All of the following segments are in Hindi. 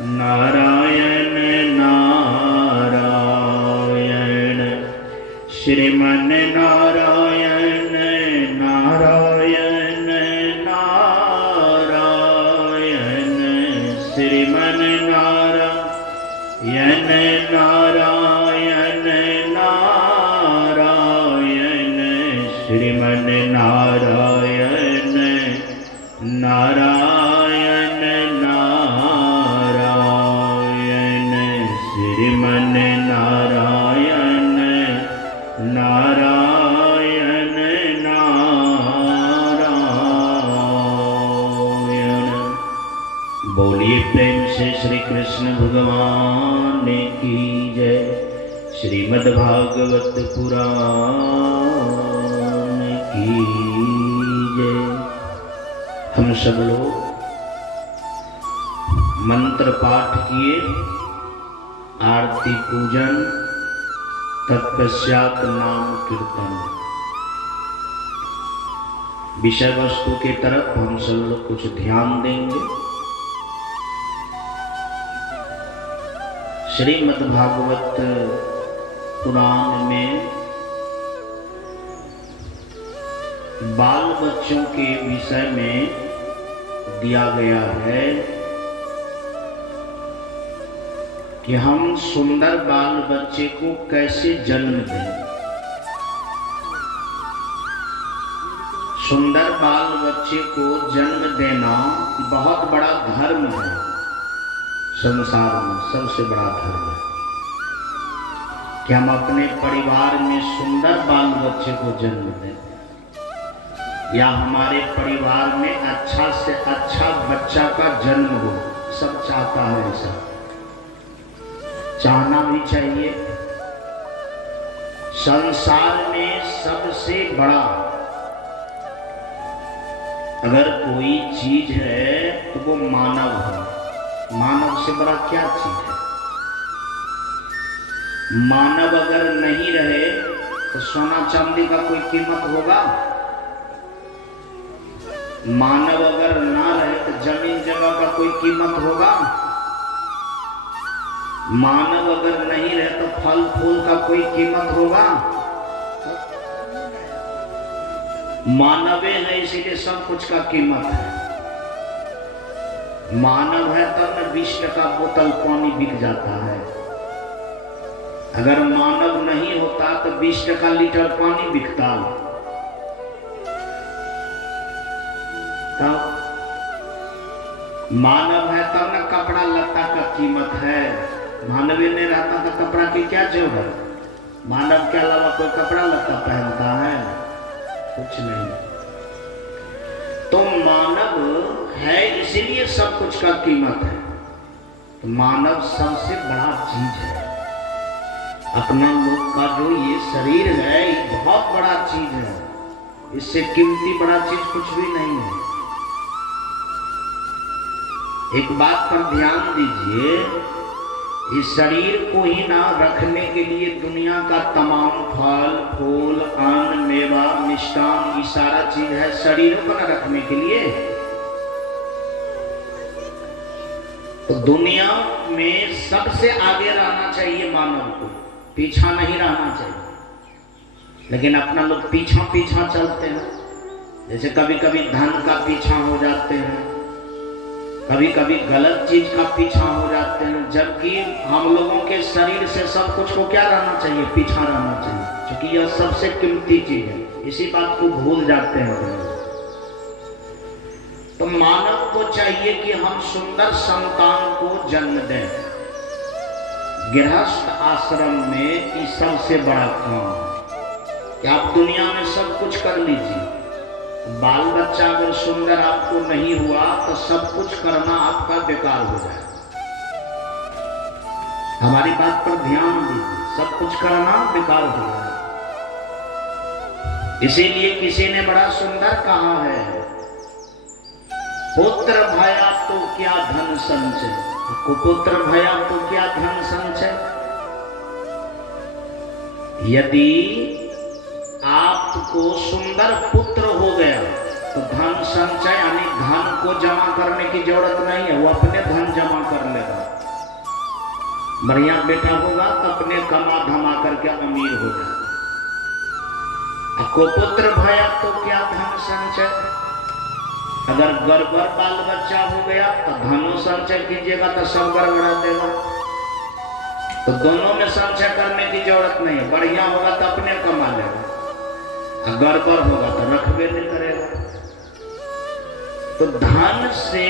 नारायण नारायण श्रीमन नारायण नारायण नारायण श्रीमन नारायण नारायण नारायण श्रीमन नारायण नारायण नारायण श्रीमन नारायण नारायण नारायण। बोलिए प्रेम से श्री कृष्ण भगवान की जय। श्रीमद् भागवत पुराण की जय। हम सब लोग मंत्र पाठ किए, आरती पूजन, तत्पश्चात नाम कीर्तन। विषय वस्तु के तरफ हम सब लोग कुछ ध्यान देंगे। श्रीमद् भागवत पुराण में बाल बच्चों के विषय में दिया गया है कि हम सुंदर बाल बच्चे को कैसे जन्म दें। सुंदर बाल बच्चे को जन्म देना बहुत बड़ा धर्म है। संसार में सबसे बड़ा धर्म है कि हम अपने परिवार में सुंदर बाल बच्चे को जन्म दें, या हमारे परिवार में अच्छा से अच्छा बच्चा का जन्म हो। सब चाहता है, ऐसा चाहना भी चाहिए। संसार में सबसे बड़ा अगर कोई चीज है तो वो मानव है। मानव से बड़ा क्या चीज है? मानव अगर नहीं रहे तो सोना चांदी का कोई कीमत होगा? मानव अगर ना रहे तो जमीन जगह का कोई कीमत होगा? मानव अगर नहीं रहे तो फल फूल का कोई कीमत होगा? मानवे है, इसीलिए सब कुछ का कीमत है। मानव है तब न 20 टका बोतल पानी बिक जाता है। अगर मानव नहीं होता तो 20 टका लीटर पानी बिकता। तब मानव है तब न कपड़ा लत्ता का कीमत है। मानव नहीं रहता तो कपड़ा की क्या जरूरत? मानव के अलावा कोई कपड़ा लत्ता पहनता है? कुछ नहीं। तो मानव है इसीलिए सब कुछ का कीमत है। तो मानव सबसे बड़ा चीज है। अपना लोग का जो ये शरीर है ये बहुत बड़ा चीज है। इससे कीमती बड़ा चीज कुछ भी नहीं है। एक बात पर ध्यान दीजिए, इस शरीर को ही ना रखने के लिए दुनिया का तमाम फल फूल अन्न मेवा मिष्टान ये सारा चीज है शरीर को ना रखने के लिए। तो दुनिया में सबसे आगे रहना चाहिए मानव को, पीछा नहीं रहना चाहिए। लेकिन अपना लोग पीछा पीछा चलते हैं। जैसे कभी कभी धन का पीछा हो जाते हैं, कभी कभी गलत चीज का पीछा हो जाते हैं, जबकि हम लोगों के शरीर से सब कुछ को क्या रहना चाहिए? पीछा रहना चाहिए, क्योंकि यह सबसे कीमती चीज है। इसी बात को भूल जाते हैं। तो मानव को चाहिए कि हम सुंदर संतान को जन्म दें। गृहस्थ आश्रम में ये सबसे बड़ा काम है कि आप दुनिया में सब कुछ कर लीजिए, बाल बच्चा अगर सुंदर आपको नहीं हुआ तो सब कुछ करना आपका बेकार हो जाए। हमारी बात पर ध्यान दीजिए, सब कुछ करना बेकार हो जाए। इसीलिए किसी ने बड़ा सुंदर कहा है, पुत्र भया तो क्या धन संचय, कुपुत्र भया तो क्या धन संचय। यदि आपको सुंदर पुत्र हो गया तो धन संचय यानी धन को जमा करने की जरूरत नहीं है, वो अपने धन जमा कर लेगा। बढ़िया बेटा होगा तो अपने कमा धमा करके अमीर हो जाए। कुपुत्र भया तो क्या धन संचय, अगर गड़बड़ बाल बच्चा हो गया तो धनो संचय कीजिएगा तो सब गड़बड़ा देगा। तो दोनों में संचय करने की जरूरत नहीं है, बढ़िया होगा तो अपने कमा लेगा, गड़बड़ होगा तो रखबे नहीं करेगा। तो धन से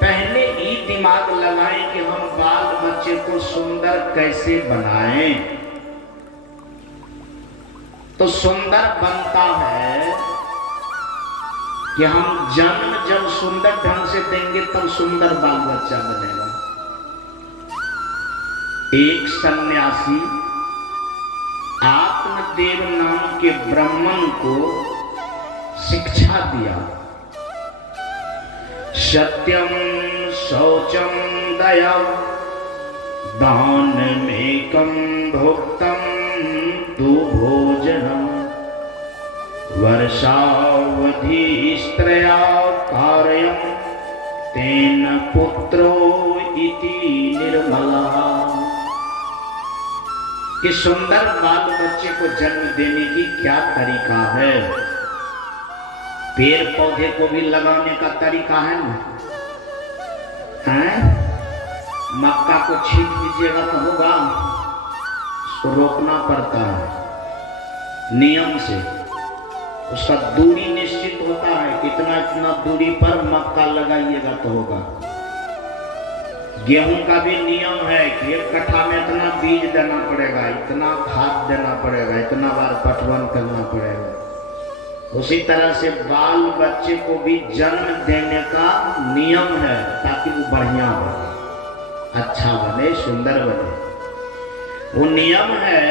पहले ही दिमाग लगाएं कि हम बाल बच्चे को सुंदर कैसे बनाएं। तो सुंदर बनता है कि हम जन्म जब सुंदर ढंग से देंगे तब सुंदर बाल बच्चा बनेगा। एक सन्यासी आत्मदेव नाम के ब्राह्मण को शिक्षा दिया, सत्यम शौचम दया दानमेकं भुक्तं तु भोजनम वर्षावधि स्त्रया कार्यं तेन पुत्रो इति निर्मला। कि सुंदर बाल बच्चे को जन्म देने की क्या तरीका है। पेड़ पौधे को भी लगाने का तरीका है ना, है? मक्का को छींट दीजिएगा तो होगा, उसको रोकना पड़ता है नियम से, उसका दूरी निश्चित होता है, इतना इतना दूरी पर मक्का लगाइएगा तो होगा। गेहूं का भी नियम है कि एक कट्ठा में इतना बीज देना पड़ेगा, इतना खाद देना पड़ेगा, इतना बार पटवन करना पड़ेगा। उसी तरह से बाल बच्चे को भी जन्म देने का नियम है ताकि वो बढ़िया बने, अच्छा बने, सुंदर बने। वो नियम है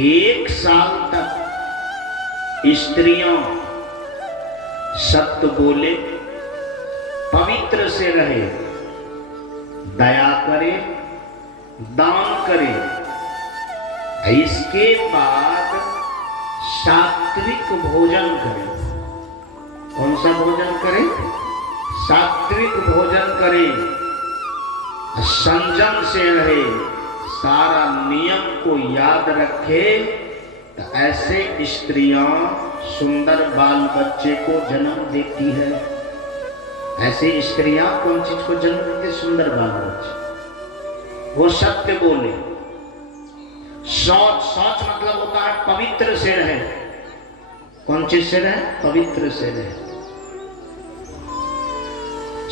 1 साल तक स्त्रियां सत्य बोले, पवित्र से रहे, दया करे, दान करे। इसके बाद सात्विक भोजन करे। कौन सा भोजन करे? सात्विक भोजन करे, संयम से रहे, सारा नियम को याद रखे। तो ऐसे स्त्रियां सुंदर बाल बच्चे को जन्म देती है। ऐसी स्त्रियां कौन चीज को जन्म देती? सुंदर बाल बच्चे। वो सत्य बोले, शौच, शौच मतलब होता है पवित्र से रहे। कौन चीज से रहे? पवित्र से रहे।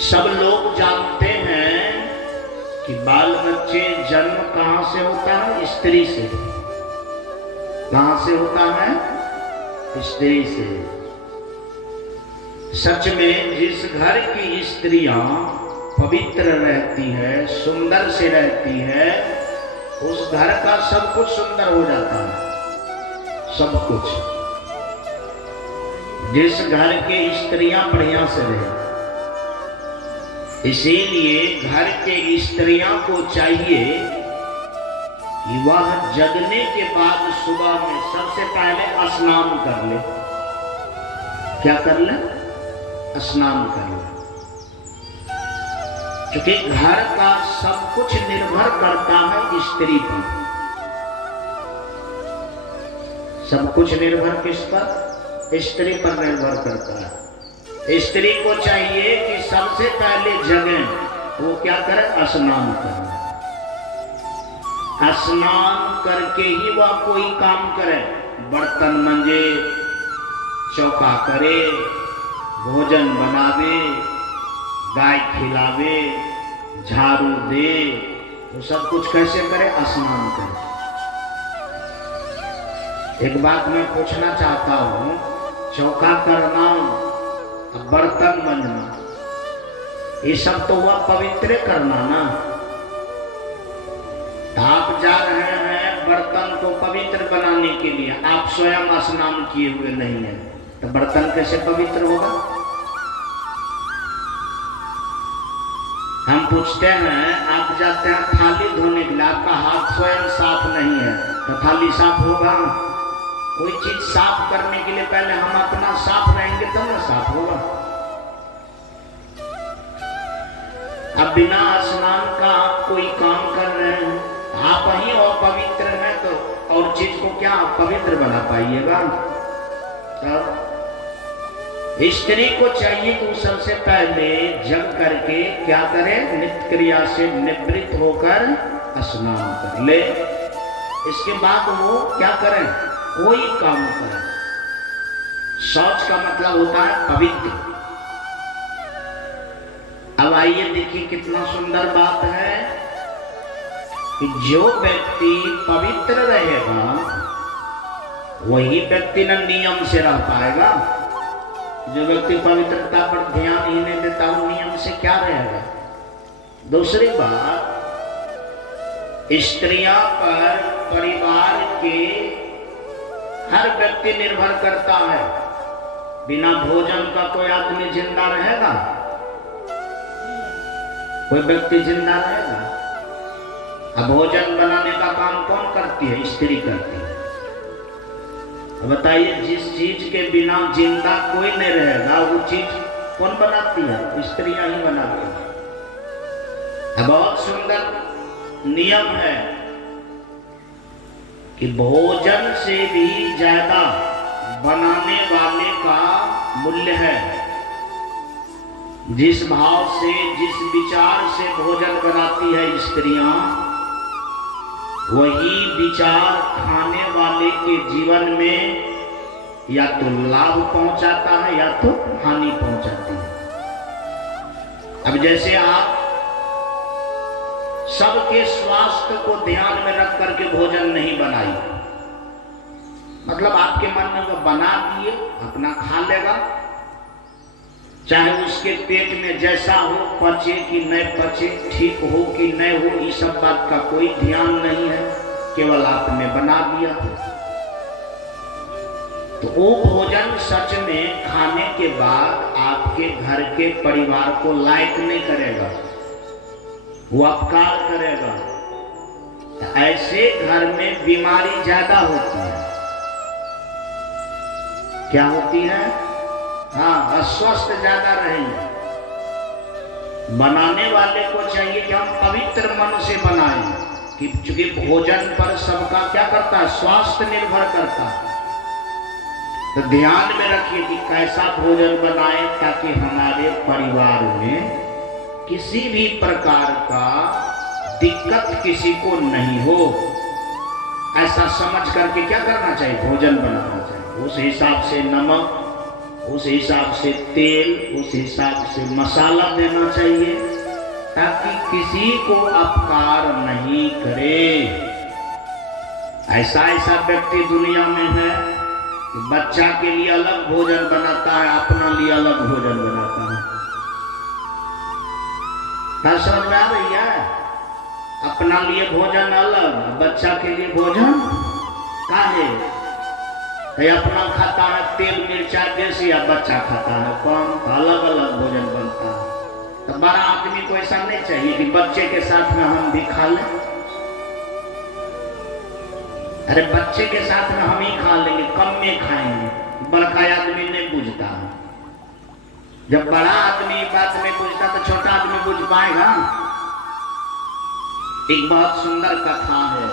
सब लोग जानते हैं कि बाल बच्चे जन्म कहां से होता है? स्त्री से। कहां से होता है? स्त्री से। सच में जिस घर की स्त्रियां पवित्र रहती है, सुंदर से रहती है, उस घर का सब कुछ सुंदर हो जाता है, सब कुछ। जिस घर के स्त्रियां बढ़िया से रहे, इसीलिए घर के स्त्रियां को चाहिए कि वह जगने के बाद सुबह में सबसे पहले स्नान कर ले। क्या कर ले? स्नान कर ले। क्योंकि घर का सब कुछ निर्भर करता है स्त्री पर। सब कुछ निर्भर किस पर? स्त्री पर निर्भर करता है। स्त्री को चाहिए कि सबसे पहले जगे, वो क्या करे? स्नान करे। स्नान करके ही वह कोई काम करे, बर्तन मंजे, चौका करे, भोजन बनावे, गाय खिलावे, झाड़ू दे, वो सब कुछ कैसे करे? स्नान करे। एक बात मैं पूछना चाहता हूँ, चौका करना, बर्तन मंजना, ये सब तो हुआ पवित्र करना ना। आप जा रहे हैं बर्तन को पवित्र बनाने के लिए, आप स्वयं स्नान किए हुए नहीं है, तो बर्तन कैसे पवित्र होगा? हम पूछते हैं, आप जाते हैं थाली धोने के लिए, आपका हाथ स्वयं साफ नहीं है, तो थाली साफ होगा? कोई चीज साफ करने के लिए पहले हम अपना साफ रहेंगे तब ना साफ होगा। अब बिना स्नान का आप कोई काम कर रहे हैं, आप ही अपवित्र हैं तो और चीज को क्या पवित्र बना पाइएगा? स्त्री को चाहिए कि वो सबसे पहले जग करके क्या करे, नित्य क्रिया से निवृत्त होकर स्नान कर ले। इसके बाद वो क्या करें, कोई काम करें। शौच का मतलब होता है पवित्र। अब आइए देखिए कितना सुंदर बात है कि जो व्यक्ति पवित्र रहेगा वही व्यक्ति न नियम से रह पाएगा। जो व्यक्ति पवित्रता पर ध्यान ही नहीं देता वो नियम से क्या रहेगा? दूसरी बात, स्त्रियां पर परिवार के हर व्यक्ति निर्भर करता है। बिना भोजन का कोई आदमी जिंदा रहेगा? कोई व्यक्ति जिंदा रहेगा? अब भोजन बनाने का काम कौन करती है? स्त्री करती है। बताइए, जिस चीज के बिना जिंदा कोई नहीं रहेगा वो चीज कौन बनाती है? स्त्रियां ही बनाती है। बहुत सुंदर नियम है कि भोजन से भी ज्यादा बनाने वाले का मूल्य है। जिस भाव से, जिस विचार से भोजन बनाती है स्त्रियां, वही विचार खाने वाले के जीवन में या तो लाभ पहुंचाता है या तो हानि पहुंचाती है। अब जैसे आप सबके स्वास्थ्य को ध्यान में रख करके भोजन नहीं बनाई, मतलब आपके मन में वो बना दिए, अपना खा लेगा, चाहे उसके पेट में जैसा हो, पचे कि नहीं पचे, ठीक हो कि नहीं हो, इस सब बात का कोई ध्यान नहीं है, केवल आपने बना दिया। तो वो भोजन सच में खाने के बाद आपके घर के परिवार को लायक नहीं करेगा, वो अपकार करेगा। ऐसे घर में बीमारी ज्यादा होती है। क्या होती है? हाँ, अस्वस्थ ज्यादा रहेंगे। बनाने वाले को चाहिए कि हम पवित्र मन से बनाएं, कि चूंकि भोजन पर सबका क्या करता है, स्वास्थ्य निर्भर करता है। तो ध्यान में रखिए कि कैसा भोजन बनाएं ताकि हमारे परिवार में किसी भी प्रकार का दिक्कत किसी को नहीं हो। ऐसा समझ करके क्या करना चाहिए, भोजन बनाना चाहिए। उस हिसाब से नमक, उस हिसाब से तेल, उस हिसाब से मसाला देना चाहिए ताकि किसी को अपकार नहीं करे। ऐसा व्यक्ति दुनिया में है कि बच्चा के लिए अलग भोजन बनाता है, अपना लिए अलग भोजन बनाता है। क्या समझ में आ रही है? अपना लिए भोजन अलग, बच्चा के लिए भोजन काहे? अपना खाता है तेल मिर्चा देसी, या बच्चा खाता है कम, अलग अलग भोजन बनता है। तो बड़ा आदमी को ऐसा नहीं चाहिए कि बच्चे के साथ में हम भी खा लें। अरे बच्चे के साथ में हम ही खा लेंगे, कम में खाएंगे। बड़का आदमी नहीं बुझता है। जब बड़ा आदमी बात में बुझता तो छोटा आदमी बुझ पाएगा। एक बहुत सुंदर कथा है।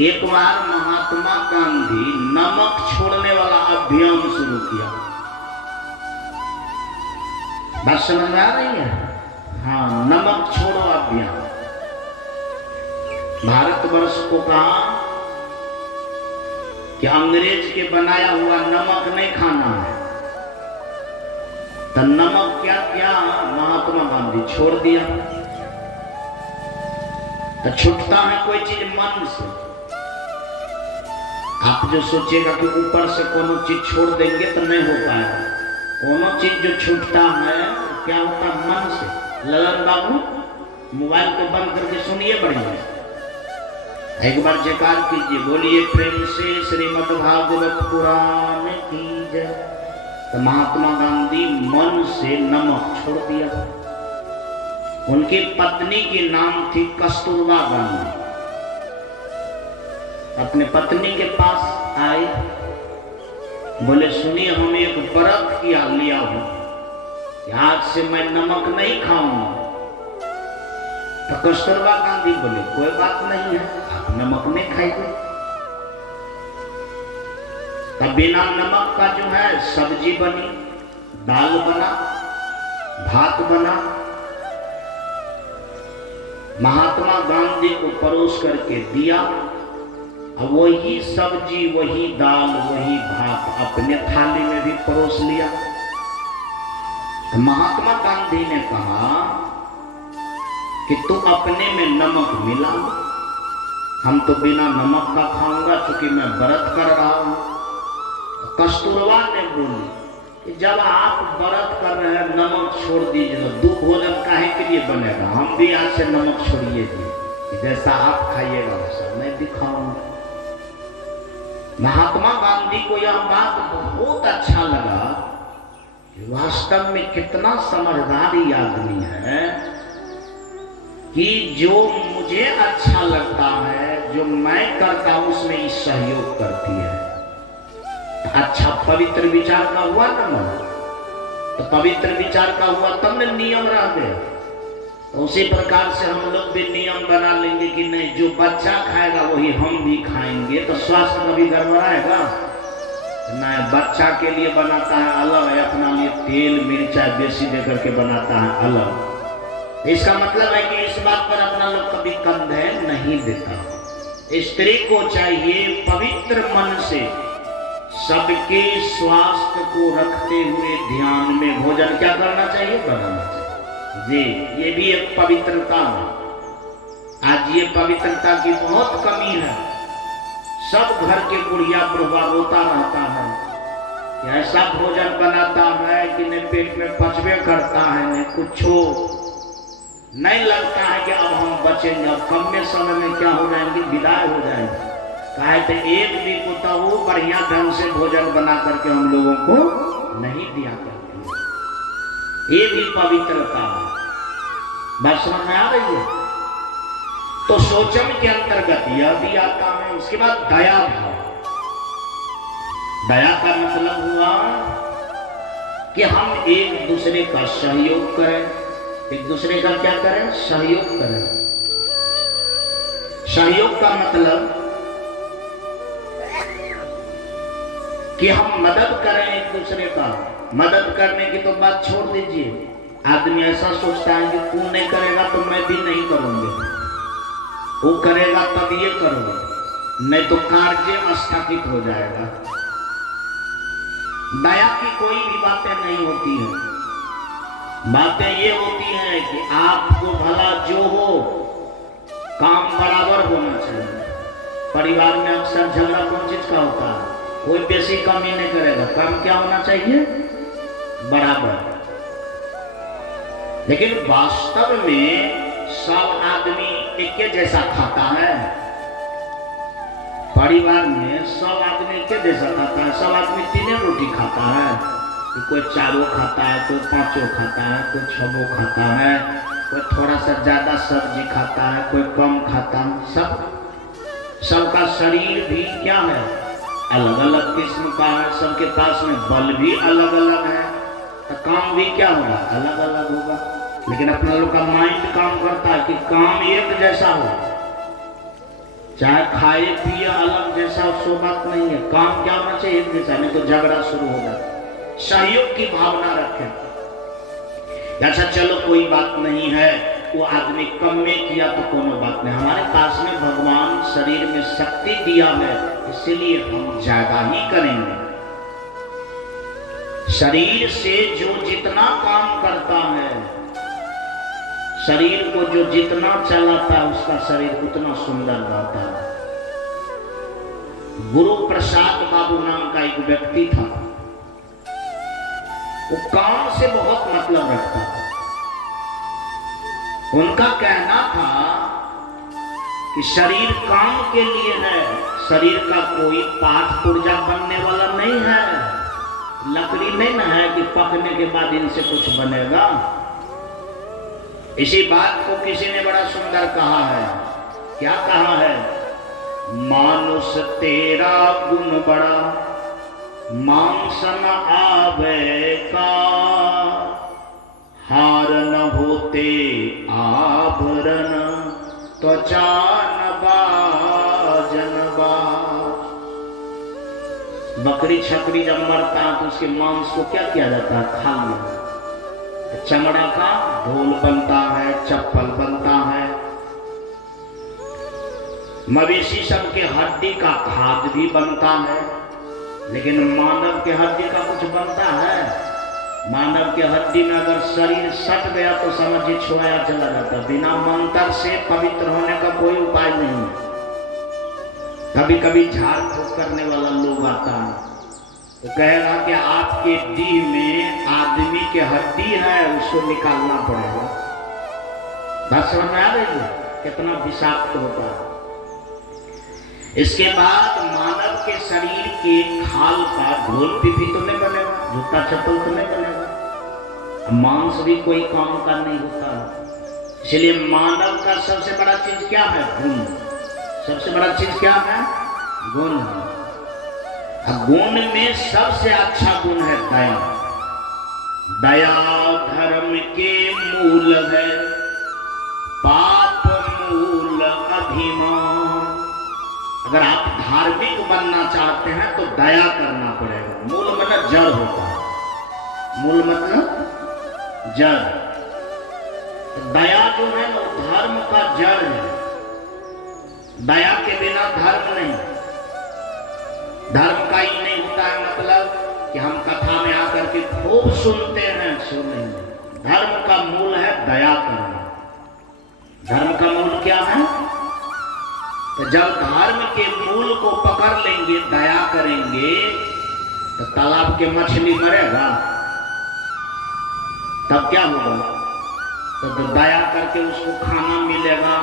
एक बार महात्मा गांधी नमक छोड़ने वाला अभियान शुरू किया। बात समझ में आ रही है? हाँ, नमक छोड़ो अभियान। भारतवर्ष को कहा कि अंग्रेज के बनाया हुआ नमक नहीं खाना है। तो नमक क्या किया महात्मा गांधी, छोड़ दिया। तो छूटता है कोई चीज मन से। आप जो सोचेगा कि ऊपर से कोनो चीज छोड़ देंगे तो नहीं हो पाएगा। कोनो चीज जो छूटता है क्या होता है, मन से। ललन बाबू मोबाइल को बंद करके सुनिए बढ़िया, एक बार जयकार कीजिए, बोलिए प्रेम से श्रीमद् भागवत पुराण की जय। तो महात्मा गांधी मन से नमक छोड़ दिया। उनकी पत्नी की नाम थी कस्तूरबा गांधी। अपने पत्नी के पास आए, बोले सुनिए हम एक व्रत किया लिया हूं, आज से मैं नमक नहीं खाऊंगा। तो कस्तूरबा गांधी बोले कोई बात नहीं है, आप नमक नहीं खाइए। तब बिना नमक का जो है सब्जी बनी, दाल बना, भात बना, महात्मा गांधी को परोस करके दिया। अब वही सब्जी, वही दाल, वही भात अपने थाली में भी परोस लिया। तो महात्मा गांधी ने कहा कि तू अपने में नमक मिला, हम तो बिना नमक का खाऊंगा क्योंकि मैं व्रत कर रहा हूं। कस्तूरबा ने बोली कि जब आप व्रत कर रहे हैं नमक छोड़ दीजिए तो दो भोजन काहे के लिए बनेगा, हम भी आज से नमक छोड़िए जी, जैसा आप खाइएगा वैसा मैं भी खाऊंगा। महात्मा गांधी को यह बात बहुत अच्छा लगा कि वास्तव में कितना समझदार आदमी है कि जो मुझे अच्छा लगता है, जो मैं करता हूं उसमें ही सहयोग करती है। अच्छा पवित्र विचार का हुआ ना मन, तो पवित्र विचार का हुआ तब न नियम रह गए। तो उसी प्रकार से हम लोग भी नियम बना लेंगे कि नहीं जो बच्चा खाएगा वही हम भी खाएंगे, तो स्वास्थ्य कभी गड़बड़ाएगा नहीं। बच्चा के लिए बनाता है अलग है, अपना लिए तेल मिर्चा बेसी देकर के बनाता है अलग। इसका मतलब है कि इस बात पर अपना लोग कभी कंधे नहीं देता। स्त्री को चाहिए पवित्र मन से सबके स्वास्थ्य को रखते हुए ध्यान में भोजन क्या करना चाहिए, बनाना चाहिए जी। ये भी एक पवित्रता है। आज ये पवित्रता की बहुत कमी है। सब घर के बुढ़िया बुढ़वा रोता रहता है कि ऐसा भोजन बनाता है कि न पेट में पचवे करता है, न कुछ नहीं लगता है कि अब हम बचेंगे, अब कम में समय में क्या हो जाएंगे, विदाई हो जाएंगे। कहे तो एक भी कुत्ता वो बढ़िया ढंग से भोजन बना करके हम लोगों को नहीं दिया करती। ये भी पवित्रता है। बात समझ में आ रही है? तो सोचम के अंतर्गत यह भी आता है। इसके बाद दया भाव। दया का मतलब हुआ कि हम एक दूसरे का सहयोग करें। एक दूसरे का क्या करें, सहयोग करें। सहयोग का मतलब कि हम मदद करें एक दूसरे का। मदद करने की तो बात छोड़ दीजिए, आदमी ऐसा सोचता है कि तू नहीं करेगा तो मैं भी नहीं करूंगा, वो करेगा तब ये करूंगा, नहीं तो कार्य स्थगित हो जाएगा। दया की कोई भी बातें नहीं होती हैं। बातें ये होती हैं कि आपको भला जो हो काम बराबर होना चाहिए। परिवार में अक्सर झगड़ा कौन चीज का होता है, कोई बेसी कमी नहीं करेगा, काम क्या होना चाहिए, बराबर। लेकिन वास्तव में सब आदमी एक जैसा खाता है। परिवार में सब आदमी एक जैसा खाता है। सब आदमी तीनों रोटी खाता है, कोई चारों खाता है, कोई पांचों खाता है, कोई छबो खाता है, कोई थोड़ा सा ज्यादा सब्जी खाता है, कोई कम खाता है। सबका शरीर भी क्या है, अलग अलग किस्म का है। सबके पास में बल भी अलग अलग है, तो काम भी क्या होगा, अलग अलग होगा। लेकिन अपना लोग का माइंड काम करता है कि काम एक जैसा हो, चाहे खाए पिए अलग जैसा, सो बात नहीं है। काम क्या होना चाहिए, एक जैसा, नहीं तो झगड़ा शुरू हो जाता। सहयोग की भावना रखें। अच्छा चलो कोई बात नहीं है, वो आदमी कम में किया तो कोनो बात नहीं, हमारे पास में भगवान शरीर में शक्ति दिया है, इसलिए हम ज्यादा ही करेंगे। शरीर से जो जितना काम करता है, शरीर को जो जितना चलाता है, उसका शरीर उतना सुंदर रहता है। गुरु प्रसाद बाबू नाम का एक व्यक्ति था, वो काम से बहुत मतलब रखता था। उनका कहना था कि शरीर काम के लिए है, शरीर का कोई पाठ पुर्जा बनने वाला नहीं है। लकड़ी नहीं ना है कि पकने के बाद इनसे कुछ बनेगा। इसी बात को किसी ने बड़ा सुंदर कहा है। क्या कहा है, मानुष तेरा गुण बड़ा, मांस न आवे का, हार न होते आभरण, त्वचा नबा जनबा। बकरी छकरी जब मरता है तो उसके मांस को क्या किया जाता है? खा लिया। चमड़ा का ढोल बनता है, चप्पल बनता है। मवेशी सब के हड्डी का खाद भी बनता है, लेकिन मानव के हड्डी का कुछ बनता है? मानव के हड्डी में अगर शरीर सट गया तो समझिए छुआया चला जाता। बिना मंत्र से पवित्र होने का कोई उपाय नहीं। कभी कभी झाड़ फूक करने वाला लोग आता है तो कहेगा कि आपके डीह में आदमी के हड्डी है, उसको निकालना पड़ेगा। बात समझ में आ रही है कितना विषाक्त होता है। इसके बाद मानव के शरीर के खाल का ढोल पिपी तो नहीं बनेगा, जूता चप्पल तो नहीं बनेगा, मांस भी कोई काम का नहीं होता। इसलिए मानव का सबसे बड़ा चीज क्या है? गुण। सबसे बड़ा चीज क्या है? गुण। गुण में सबसे अच्छा गुण है दया। दया धर्म के मूल है, पाप मूल अभिमान। अगर आप धार्मिक बनना चाहते हैं तो दया करना पड़ेगा। मूल मतलब जड़ होता है, मूल मतलब जड़। दया जो है वो धर्म का जड़ है। दया के बिना धर्म नहीं। धर्म का ही नहीं होता है मतलब कि हम कथा में आकर के खूब सुनते हैं, सुनेंगे। धर्म का मूल है दया करना। धर्म का मूल क्या है? तो जब धर्म के मूल को पकड़ लेंगे, दया करेंगे, तो तालाब के मछली मरेगा? तब क्या होगा? तो दया करके उसको खाना मिलेगा।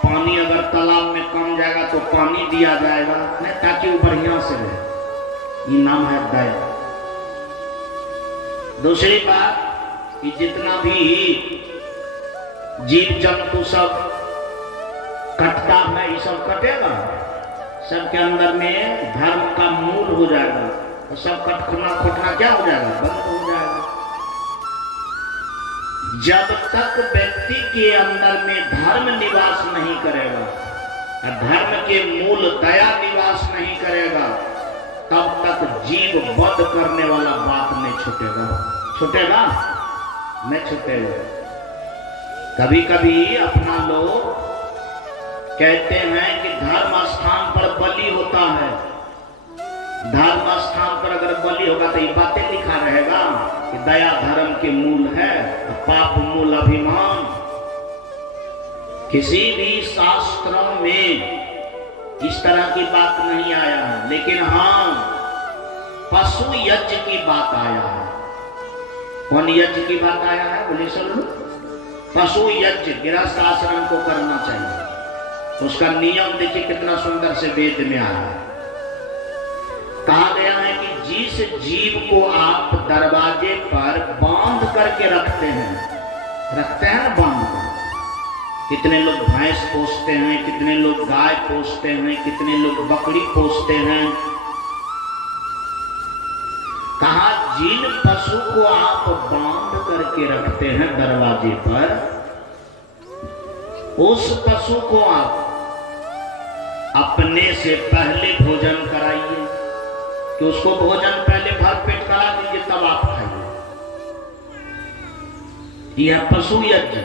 पानी अगर तालाब में कम जाएगा तो पानी दिया जाएगा, नहीं, ताकि वो बढ़िया से रहे। ये नाम है दया। दूसरी बात कि जितना भी जीव जंतु सब कटता है, ये सब कटेगा, सबके अंदर में धर्म का मूल हो जाएगा और सब कटना खोटना क्या हो जाएगा? बंद हो जाएगा। जब तक व्यक्ति के अंदर में धर्म निवास नहीं करेगा, धर्म के मूल दया निवास नहीं करेगा, तब तक जीव वध करने वाला बात नहीं छूटेगा। छूटेगा? नहीं छूटेगा। कभी कभी अपना लोग कहते हैं कि धर्म स्थान पर बलि होता है। धर्म स्थान पर अगर बलि होगा तो ये बातें लिखा रहेगा कि दया धर्म के मूल है, पाप मूल अभिमान। किसी भी शास्त्रों में इस तरह की बात नहीं आया है, लेकिन हाँ पशु यज्ञ की बात आया है। कौन यज्ञ की बात आया है? बोलिए सब। पशु यज्ञ गृहस्थ आश्रम को करना चाहिए। उसका नियम देखिए कितना सुंदर से वेद में आया है। कहा गया है कि जिस जीव को आप दरवाजे पर बांध करके रखते हैं ना, बांध कर। कितने लोग भैंस पोसते हैं, कितने लोग गाय पोसते हैं, कितने लोग बकरी पोसते हैं। कहा जिन पशु को आप बांध करके रखते हैं दरवाजे पर, उस पशु को आप अपने से पहले भोजन कराइए। कि उसको भोजन पहले भर पेट करा दीजिए, तब आप खाइए। यह पशु यज्ञ।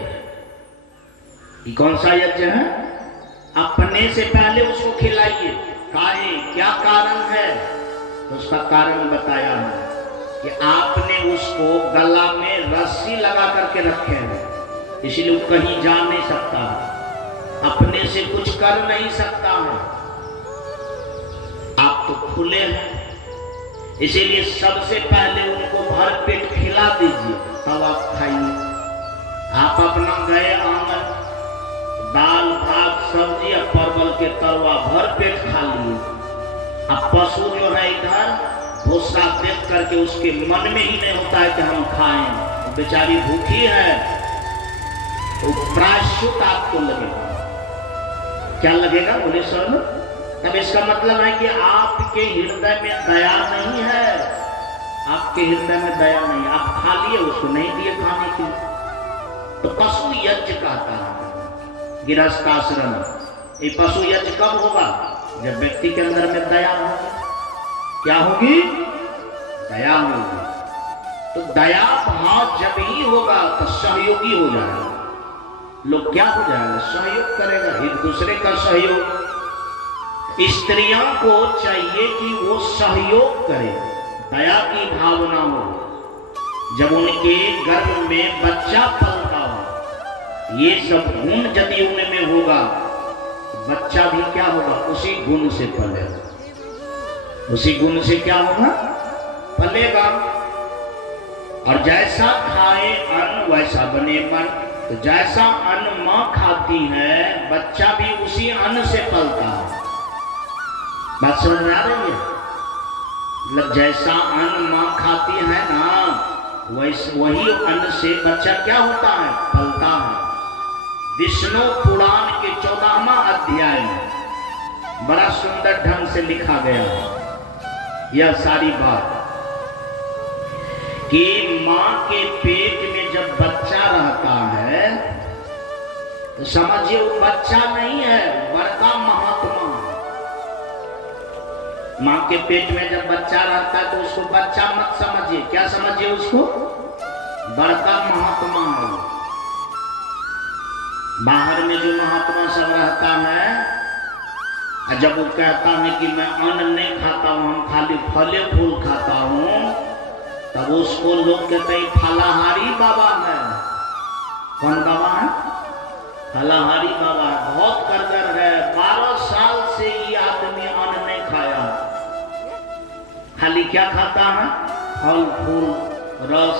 ये कौन सा यज्ञ है? अपने से पहले उसको खिलाइए। काहे? क्या कारण है? तो उसका कारण बताया है कि आपने उसको गला में रस्सी लगा करके रखे हैं, इसलिए वो कहीं जा नहीं सकता है, अपने से कुछ कर नहीं सकता है। आप तो खुले हैं, इसीलिए सबसे पहले उनको भर पेट खिला दीजिए, तब आप खाइए। आप अपना गए आंगन, दाल भात सब्जी और परवल के तरुआ भर पेट खा लिए। अब पशु जो है इधर भूसा देख करके उसके मन में ही नहीं होता है कि हम खाएं, बेचारी भूखी है, तो प्रायश्चित आपको लगेगा। क्या लगेगा? बोले सर। तब इसका मतलब है कि आपके हृदय में दया नहीं है। आपके हृदय में दया नहीं, आप खा लिए, उसको नहीं दिए खाने की। तो पशु यज्ञ कहता है। गृहस्थाश्रम। ये पशु यज्ञ कब होगा? जब व्यक्ति के अंदर में दया होगी। क्या होगी? दया होगी। तो दया भाव जब ही होगा तो सहयोगी हो जाएगा। लोग क्या हो जाएगा? सहयोग करेगा, एक दूसरे का सहयोग। स्त्रियों को चाहिए कि वो सहयोग करे, दया की भावना हो। जब उनके गर्भ में बच्चा पलता हो, ये सब गुण यदि उनमें होगा, बच्चा भी क्या होगा? उसी गुण से पलेगा। उसी गुण से क्या होगा? पलेगा। और जैसा खाए अन्न वैसा बने मन। तो जैसा अन्न मां खाती है, बच्चा भी उसी अन्न से पलता है। बात समझ में आ रही है? मतलब जैसा अन्न मां खाती है ना, वही अन्न से बच्चा क्या होता है? पलता है। विष्णु पुराण के 14वां अध्याय में बड़ा सुंदर ढंग से लिखा गया है यह सारी बात कि मां के पेट में जब बच्चा रहता है तो समझिए वो बच्चा नहीं है, बड़का महात्मा। मां के पेट में जब बच्चा रहता है तो उसको बच्चा मत समझिए। क्या समझिए उसको? बड़का महात्मा है। बाहर में जो महात्मा सब रहता है, जब वो कहता है कि मैं अन्न नहीं खाता हूं, हम खाली फले फूल खाता हूं, तब उसको लोग कहते हैं फलाहारी बाबा है। कौन बाबा है? फलाहारी बाबा है। बहुत करगर है। 12 साल से ये आदमी अन्न नहीं खाया, खाली क्या खाता है? फल फूल रस।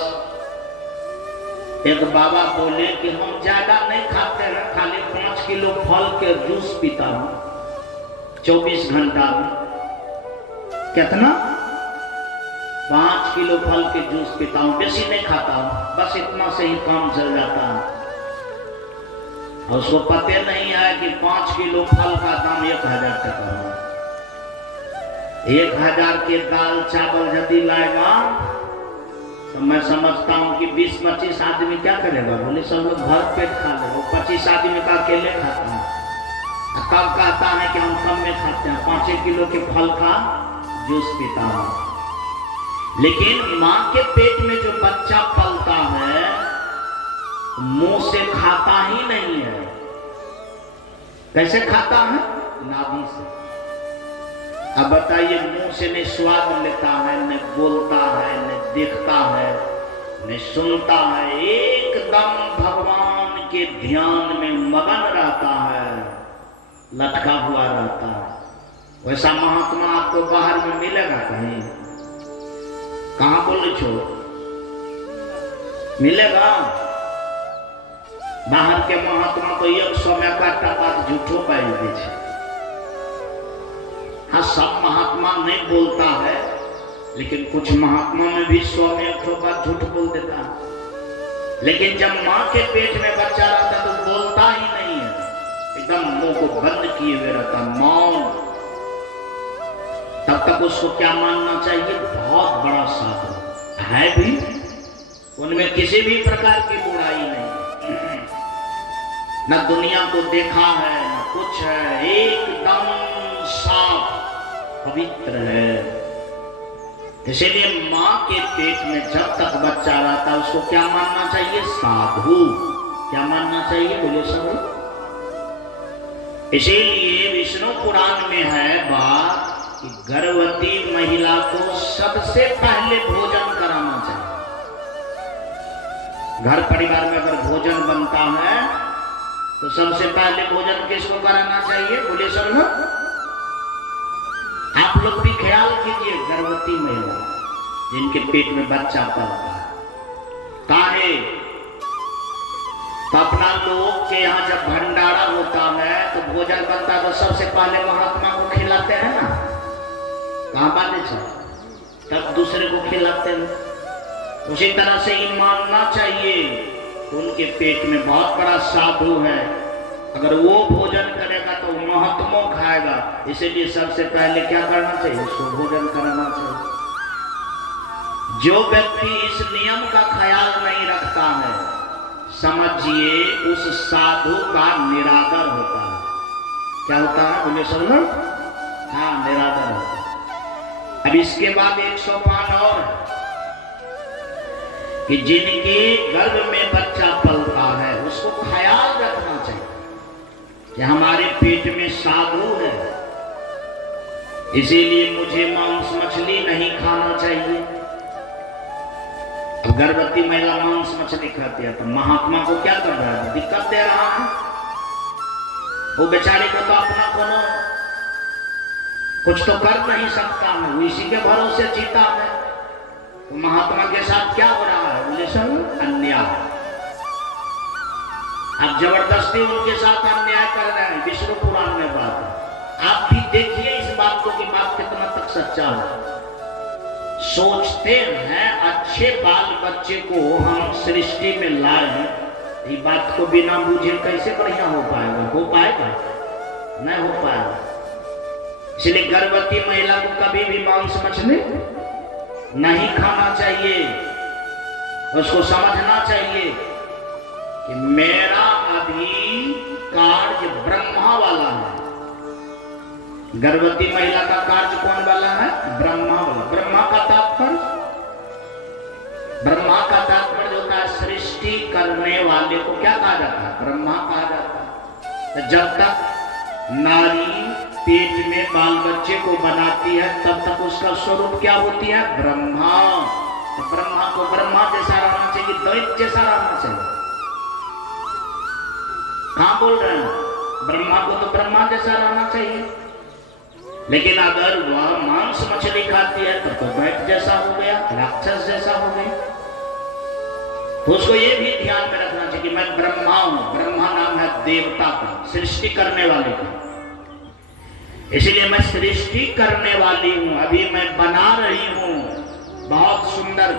एक बाबा बोले कि हम ज्यादा नहीं खाते हैं, खाली 5 किलो फल के जूस पीता हूं 24 घंटा में। कितना? 5 किलो फल के जूस पीता हूं, बेसी नहीं खाता हूं, बस इतना से ही काम चल जाता है। और उसको पता नहीं है कि 5 किलो फल का दाम 1000 टका है। 1000 के दाल चावल यदि लाएगा तो मैं समझता हूं कि 20-25 आदमी क्या करेगा? बोले सब लोग भर पेट खा ले। वो 25 आदमी का अकेले खाता है। तब कहता है कि हम कम में खाते हैं, 5 किलो के फल का जूस पीता हूं। लेकिन मां के पेट में जो बच्चा पलता है, मुंह से खाता ही नहीं है। कैसे खाता है? नाभि से। अब बताइए, मुंह से न स्वाद लेता है, न बोलता है, न देखता है, न सुनता है, एकदम भगवान के ध्यान में मगन रहता है, लटका हुआ रहता है। वैसा महात्मा आपको बाहर में मिलेगा कहीं? कहां बोले छो? मिलेगा? बाहर के महात्मा तो 100 में का बात झूठो पाई दे। हाँ, सब महात्मा नहीं बोलता है, लेकिन कुछ महात्मा में भी 100 में 1 बात झूठ बोल देता है। लेकिन जब मां के पेट में बच्चा रहता तो बोलता ही नहीं है, एकदम मुंह को बंद किए हुए रहता, मौन। तब तक उसको क्या मानना चाहिए? बहुत बड़ा साधु है भी, उनमें किसी भी प्रकार की बुराई नहीं, न दुनिया को देखा है न कुछ है, एकदम साफ पवित्र है। इसीलिए मां के पेट में जब तक बच्चा रहता है उसको क्या मानना चाहिए? साधु। क्या मानना चाहिए? बोले सब। इसीलिए विष्णु पुराण में है बात कि गर्भवती महिला को सबसे पहले भोजन कराना चाहिए। घर परिवार में अगर भोजन बनता है तो सबसे पहले भोजन किसको कराना चाहिए? बोले सब लोग। आप लोग भी ख्याल कीजिए, गर्भवती महिला जिनके पेट में बच्चा पलता है, काहे तो अपना लोग के यहाँ जब भंडारा होता है तो भोजन बनता है तो सबसे पहले महात्मा को खिलाते हैं ना। कहाँ बात है? तब दूसरे को खिलाते हैं। उसी तरह से ये मानना चाहिए उनके पेट में बहुत बड़ा साधु है, अगर वो भोजन करेगा तो महात्मा खाएगा। इसीलिए सबसे पहले क्या करना चाहिए? उसको भोजन कराना चाहिए। जो व्यक्ति इस नियम का ख्याल नहीं रखता है, समझिए उस साधु का निरादर होता है। क्या होता है बोले सब लोग? हाँ, निरादर होता है। अब इसके बाद एक सोपान और है कि जिनके गर्भ में बच्चा पलता है उसको ख्याल रखना चाहिए कि हमारे पेट में साधु है, इसीलिए मुझे मांस मछली नहीं खाना चाहिए। अब गर्भवती महिला मांस मछली खाती है तो महात्मा को क्या कर रहा है? दिक्कत दे रहा है। वो बेचारे को तो अपना कोनो कुछ तो कर नहीं सकता है, वो इसी के भरोसे जीता है। तो महात्मा के साथ क्या हो रहा है? बोले सब अन्याय। अब जबरदस्ती उनके साथ अन्याय कर रहे हैं। विष्णु पुराण में बात है, आप भी देखिए इस बात को कि बात कितना तक सच्चा है। सोचते हैं अच्छे बाल बच्चे को हम सृष्टि में लाए, ये बात को बिना बूझे कैसे बढ़िया हो पाएगा? हो पाएगा? नहीं हो पाएगा। इसलिए गर्भवती महिला को कभी भी मांस मछली नहीं खाना चाहिए। उसको समझना चाहिए कि मेरा अभी कार्य ब्रह्मा वाला है। गर्भवती महिला का कार्य कौन वाला है? ब्रह्मा वाला। ब्रह्मा का तात्पर्य होता है सृष्टि करने वाले को क्या कहा जाता है? ब्रह्मा कहा जाता है। तो जब तक नारी पेट में बाल बच्चे को बनाती है तब तक उसका स्वरूप क्या होती है? ब्रह्मा। तो ब्रह्मा को ब्रह्मा जैसा रहना चाहिए, दैत्य जैसा रहना चाहिए। कहां बोल रहे हैं? ब्रह्मा को तो ब्रह्मा जैसा रहना चाहिए। लेकिन अगर वह मांस मछली खाती है तो दैत्य जैसा हो गया, राक्षस जैसा हो गया। तो उसको ये भी ध्यान में रखना चाहिए कि मैं ब्रह्मा हूं। ब्रह्मा नाम है देवता का, सृष्टि करने वाले का। इसलिए मैं सृष्टि करने वाली हूं, अभी मैं बना रही हूं बहुत सुंदर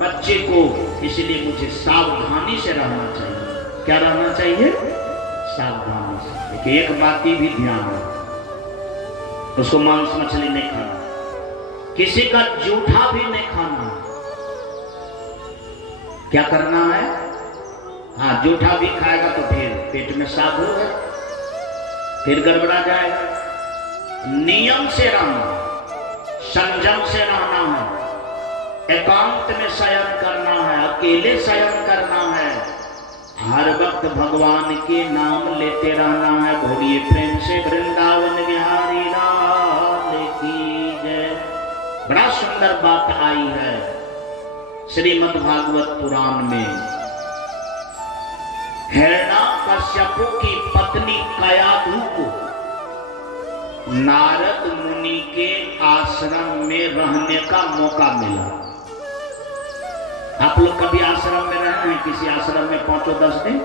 बच्चे को। इसलिए मुझे सावधानी से रहना चाहिए। क्या रहना चाहिए? सावधानी से। लेकिन एक बात की भी ध्यान है, उसको मांस मछली नहीं खाना, किसी का जूठा भी नहीं खाना। क्या करना है? हाँ, जूठा भी खाएगा तो फिर पेट में साधु है, फिर गड़बड़ा जाएगा। नियम से रहना, संयम से रहना है, एकांत में शयन करना है, अकेले शयन करना है, हर वक्त भगवान के नाम लेते रहना है। बोलिए प्रेम से वृंदावन बिहारी लाल की जय। बड़ा सुंदर बात आई है श्रीमद् भागवत पुराण में। हिरण्यकश्यपु की पत्नी कयाधु को नारद मुनि के आश्रम में रहने का मौका मिला। आप लोग कभी आश्रम में रहे हैं? किसी आश्रम में 5-10 दिन?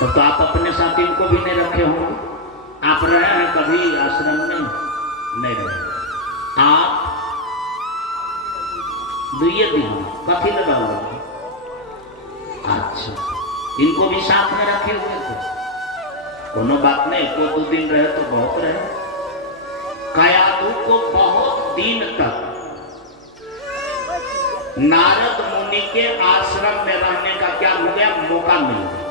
तो आप अपने साथ इनको भी नहीं रखे होंगे। आप रहे हैं कभी आश्रम में? नहीं रहे। आप 2 दिन कथी लगा हुआ? अच्छा, इनको भी साथ में रखे हुए थे? कोनो बात नहीं, को 2 दिन रहे तो बहुत रहे। कयाधु को बहुत दिन तक नारद मुनि के आश्रम में रहने का क्या हो गया? मौका मिल गया।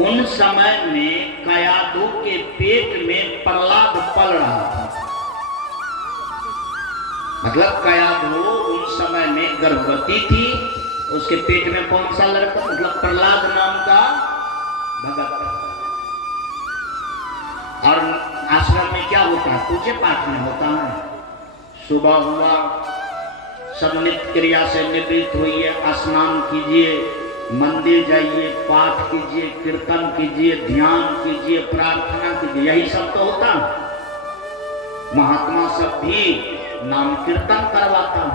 उन समय में कयाधु के पेट में प्रहलाद पल रहा था। मतलब कयाधु उन समय में गर्भवती थी, उसके पेट में कौन सा लड़का? मतलब प्रहलाद नाम का भगत। और आश्रम में क्या होता है? पूजे पाठ में होता है। सुबह हुआ, सब नित्य क्रिया से निवृत्त हुई, स्नान कीजिए, मंदिर जाइए, पाठ कीजिए, कीर्तन कीजिए, ध्यान कीजिए, प्रार्थना कीजिए, यही सब तो होता है। महात्मा सब भी नाम कीर्तन करवाता है।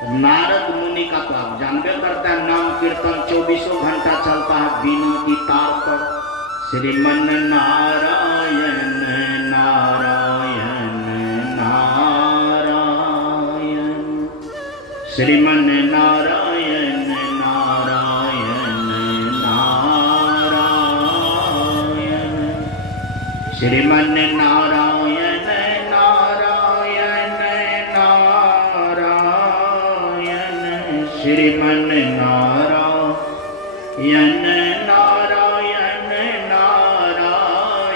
तो नारद मुनि का तो आप जानते करते हैं, नाम कीर्तन 24 घंटा चलता है बिना की तार पर। श्रीमन नारायण नारायण नारायण, श्रीमन नारायण नारायण नारायण, श्रीमन नारायण नारायण नारायण, श्रीमन नारायण नारायण नारायण,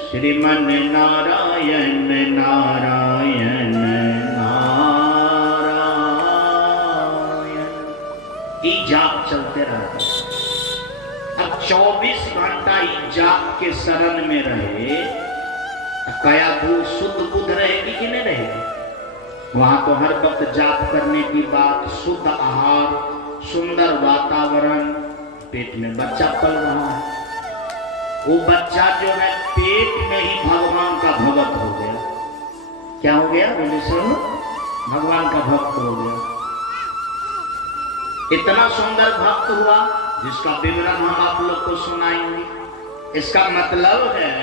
श्रीमन नारायण नारायण नारायण। ई जाप चलते रहते। अब 24 घंटा ई जाप के शरण में रहे, कया भू शुद्ध बुद्ध रहेगी कि नहीं रहेगी? वहां तो हर वक्त जाप करने की बात, शुद्ध आहार, सुंदर वातावरण, पेट में बच्चा पल रहा है। वो बच्चा जो है पेट में ही भगवान का भक्त हो गया। क्या हो गया? बोले सुनो, भगवान का भक्त हो गया। इतना सुंदर भक्त हुआ जिसका विवरण हम आप लोग को सुनाएंगे। इसका मतलब है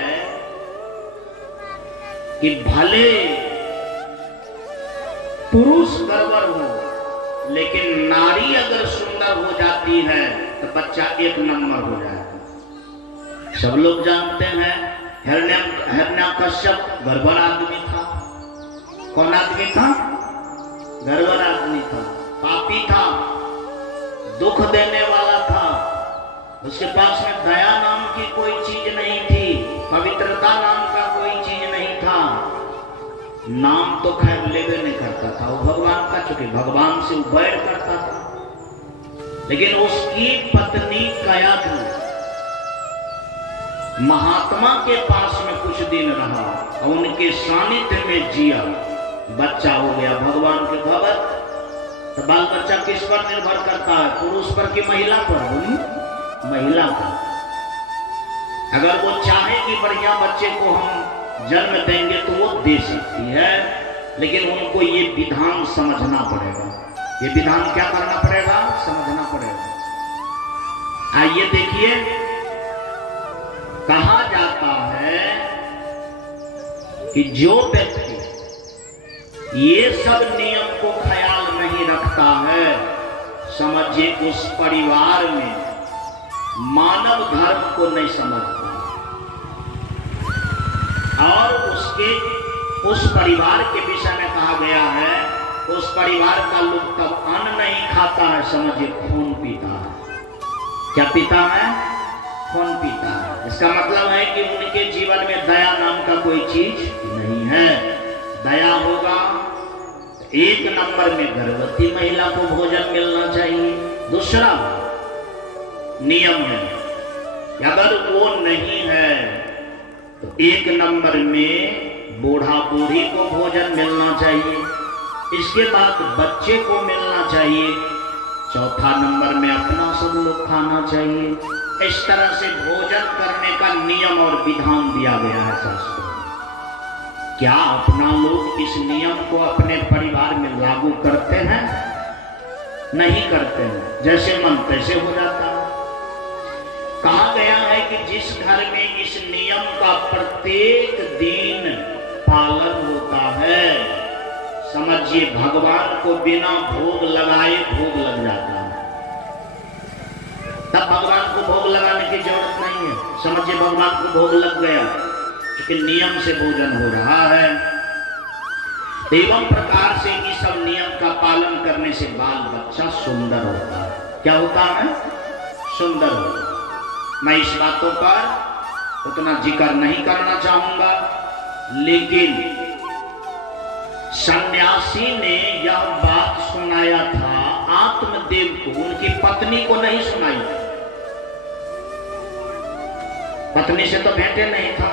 कि भले पुरुष गड़बड़ हो, लेकिन नारी अगर सुंदर हो जाती है तो बच्चा एक नंबर हो जाएगा। सब लोग जानते हैं हिरण्यकश्यप गड़बड़ आदमी था। कौन आदमी था? गड़बड़ आदमी था, पापी था, दुख देने वाला था। उसके पास में दया नाम की कोई चीज नहीं थी, पवित्रता नाम का कोई चीज नहीं था। नाम तो खैर लेवे नहीं करता था वो भगवान का, चूंकि भगवान से बैर करता था। लेकिन उसकी पत्नी कयाधु महात्मा के पास में कुछ दिन रहा और उनके सानिध्य में जिया, बच्चा हो गया भगवान के भगत। तो बाल बच्चा किस पर निर्भर करता है? पुरुष पर कि महिला पर? बोली, महिला पर। अगर वो चाहे कि बढ़िया बच्चे को हम जन्म देंगे तो वो दे सकती है, लेकिन उनको ये विधान समझना पड़ेगा। ये विधान क्या करना पड़ेगा? समझना पड़ेगा। आइए देखिए, कहा जाता है कि जो व्यक्ति ये सब नियम को ख्याल नहीं रखता है, समझिए उस परिवार में मानव धर्म को नहीं समझता, और उस परिवार के विषय में कहा गया है, उस परिवार का लोग तब अन्न नहीं खाता है, समझिए खून पीता है। क्या पीता है? खून पीता है। इसका मतलब है कि उनके जीवन में दया नाम का कोई चीज नहीं है। दया होगा, एक नंबर में गर्भवती महिला को भोजन मिलना चाहिए। दूसरा नियम है, अगर वो नहीं है तो एक नंबर में बूढ़ा बूढ़ी को भोजन मिलना चाहिए, इसके बाद बच्चे को मिलना चाहिए, चौथा नंबर में अपना सब लोग खाना चाहिए। इस तरह से भोजन करने का नियम और विधान दिया गया है शास्त्रों में। क्या अपना लोग इस नियम को अपने परिवार में लागू करते हैं? नहीं करते हैं, जैसे मन तैसे हो जाता है। कहा गया है कि जिस घर में इस नियम का प्रत्येक दिन पालन होता है, समझिए भगवान को बिना भोग लगाए भोग लग जाता है। तब भगवान को भोग लगाने की जरूरत नहीं है। समझिए भगवान को भोग लग गया क्योंकि नियम से भोजन हो रहा है। एवं प्रकार से इस सब नियम का पालन करने से बाल बच्चा सुंदर होता है। क्या होता है? सुंदर होता है। मैं इस बातों पर उतना जिक्र नहीं करना चाहूंगा, लेकिन सन्यासी ने यह बात सुनाया था आत्मदेव को, उनकी पत्नी को नहीं सुनाई। पत्नी से तो भेंटे नहीं था।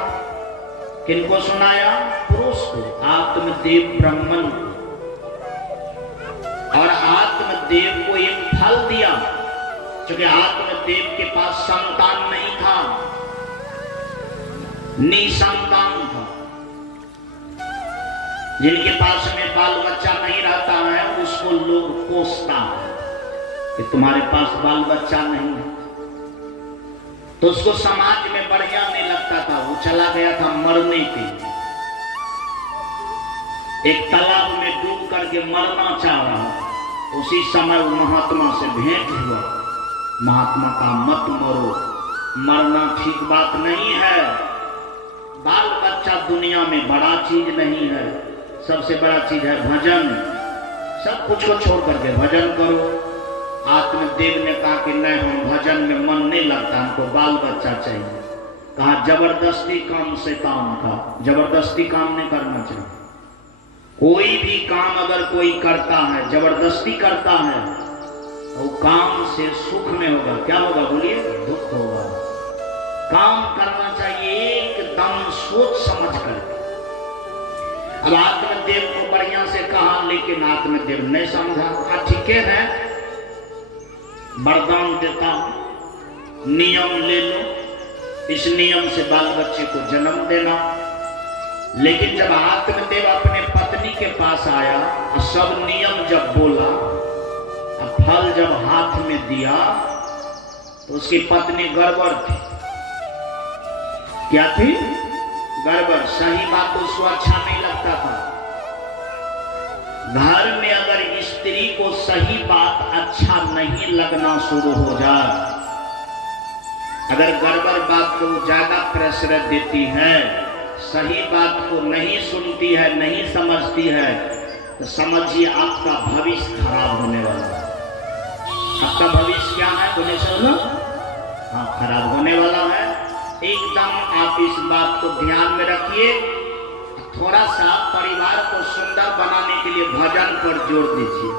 किनको सुनाया? पुरुष को, आत्मदेव ब्राह्मण को। और आत्मदेव को एक फल दिया, क्योंकि आत्मदेव के पास संतान नहीं था, निसंतान था। जिनके पास में बाल बच्चा नहीं रहता है उसको लोग कोसता है कि तुम्हारे पास बाल बच्चा नहीं है, तो उसको समाज में बढ़िया नहीं लगता था। वो चला गया था मरने के लिए, एक तालाब में डूब करके मरना चाह रहा। उसी समय वो महात्मा से भेंट हुआ। महात्मा का मत मरो, मरना ठीक बात नहीं है। बाल बच्चा दुनिया में बड़ा चीज नहीं है, सबसे बड़ा चीज है भजन। सब कुछ को छोड़ करके भजन करो। आत्मदेव ने कहा कि नहीं, हम भजन में मन नहीं लगता, हमको बाल बच्चा चाहिए। कहा जबरदस्ती काम शैतान का, जबरदस्ती काम नहीं करना चाहिए। कोई भी काम अगर कोई करता है, जबरदस्ती करता है, वो काम से सुख में होगा, क्या होगा बोलिए, दुख होगा। काम करना चाहिए एकदम सोच समझ कर। अब आत्मदेव को बढ़िया से कहा, लेकिन आत्मदेव नहीं समझा। कहा ठीक है, वरदान देता हूं, नियम ले लो, इस नियम से बाल बच्चे को जन्म देना। लेकिन जब आत्मदेव अपने पत्नी के पास आया, सब नियम जब बोला, फल जब हाथ में दिया, तो उसकी पत्नी गड़बड़ थी। क्या थी? गड़बड़। सही बात उसको अच्छा नहीं लगता था। घर में अगर स्त्री को सही बात अच्छा नहीं लगना शुरू हो जाए, अगर गड़बड़ बात को ज्यादा प्रेशर देती है, सही बात को नहीं सुनती है, नहीं समझती है, तो समझिए आपका भविष्य खराब होने वाला है। आपका भविष्य क्या है बोले सुनो? हाँ, खराब होने वाला है। एकदम आप इस बात को ध्यान में रखिए। थोड़ा सा परिवार को सुंदर बनाने के लिए भजन पर जोर दीजिए।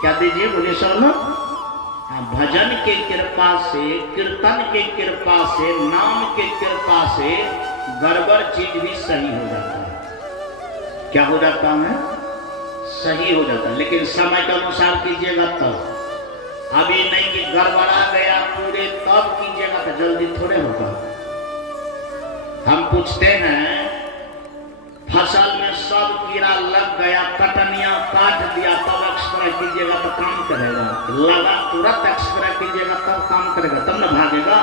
क्या दीजिए बोले सुनो? हाँ, भजन के कृपा से, कीर्तन के कृपा से, नाम के कृपा से गड़बड़ चीज भी सही हो जाता है। क्या हो जाता है? सही हो जाता है। लेकिन समय के अनुसार कीजिएगा तब। अभी नहीं कि गड़बड़ा गया पूरे तब कीजिएगा तो जल्दी थोड़े होगा। हम पूछते हैं, फसल में सब कीड़ा लग गया, कटनिया काट दिया, तब एक्सरे कीजिएगा तो काम करेगा। लगा तुरंत एक्सरे कीजिएगा तब काम करेगा, तब न भागेगा।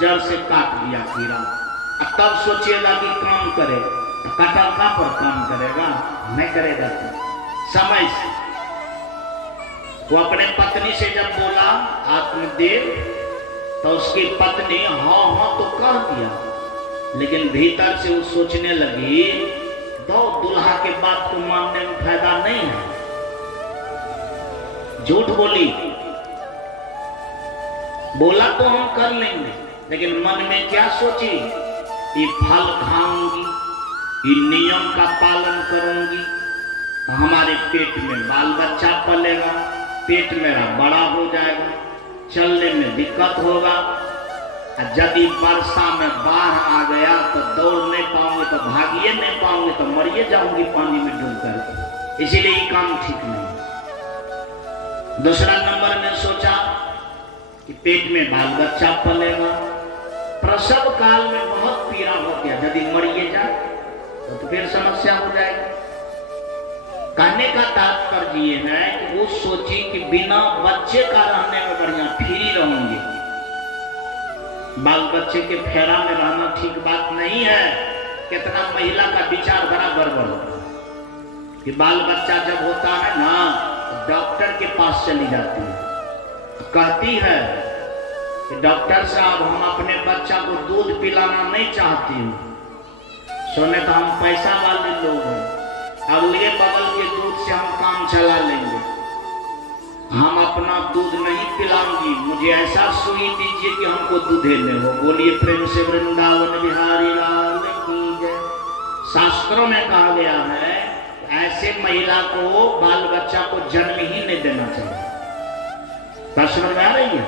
जड़ से काट दिया कीड़ा, तब सोचिएगा कि काम करे, कटल का पर काम करेगा? नहीं करेगा। समय से वो अपने पत्नी से जब बोला आत्मदेव, तो उसकी पत्नी हाँ हाँ तो कह दिया, लेकिन भीतर से वो सोचने लगी, दो दुल्हा के बात को मानने में फायदा नहीं है। झूठ बोली, बोला तो हम कर लेंगे, लेकिन मन में क्या सोची, ये फल खाऊंगी, ये नियम का पालन करूंगी, तो हमारे पेट में बाल बच्चा पलेगा, पेट मेरा बड़ा हो जाएगा, चलने में दिक्कत होगा। यदि वर्षा में बाढ़ आ गया तो दौड़ नहीं पाऊंगे, तो भागिए नहीं पाऊंगे, तो मरिए जाऊंगी पानी में डूब कर। इसीलिए ये काम ठीक नहीं। दूसरा नंबर में सोचा कि पेट में बाल बच्चा पलेगा, प्रसव काल में बहुत पीड़ा होती है, यदि मरिए जाए तो फिर समस्या हो जाएगी। कहने का तात्पर्य ये है कि वो सोची कि बिना बच्चे का रहने में बढ़िया फ्री रहूंगी। बाल बच्चे के फेरा में रहना ठीक बात नहीं है। कितना महिला का विचार बड़ा गड़बड़ होता है कि बाल बच्चा जब होता है ना, तो डॉक्टर के पास चली जाती है, कहती है कि डॉक्टर साहब हम अपने बच्चा को दूध पिलाना नहीं चाहती हूँ। सोने तो हम पैसा वाले लोग हैं, अगले बगल के दूध से हम काम चला लेंगे, हम अपना दूध नहीं पिलाऊंगी, मुझे ऐसा सुई दीजिए कि हमको दूधेले हो। बोलिए प्रेम से वृंदावन बिहारी लाल की जय। शास्त्रों में कहा गया है ऐसे महिला को बाल बच्चा को जन्म ही नहीं देना चाहिए। समझ में आ रही है?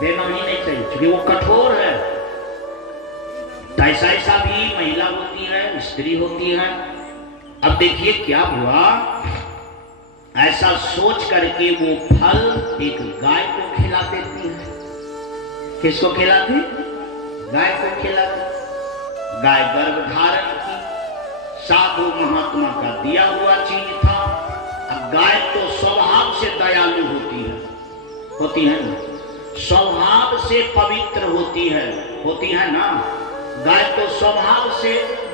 देना ही नहीं चाहिए, क्योंकि वो कठोर है। ऐसा ऐसा भी महिला होती है, स्त्री होती है। अब देखिए क्या हुआ, ऐसा सोच करके वो फल एक गाय को खिला देती है। किसको खिलाती? गाय को खिलाती। गाय गर्भ धारण की, साधु महात्मा का दिया हुआ चीज था। अब गाय तो स्वभाव से दयालु होती है ना, स्वभाव से पवित्र होती है ना। गाय तो स्वभाव से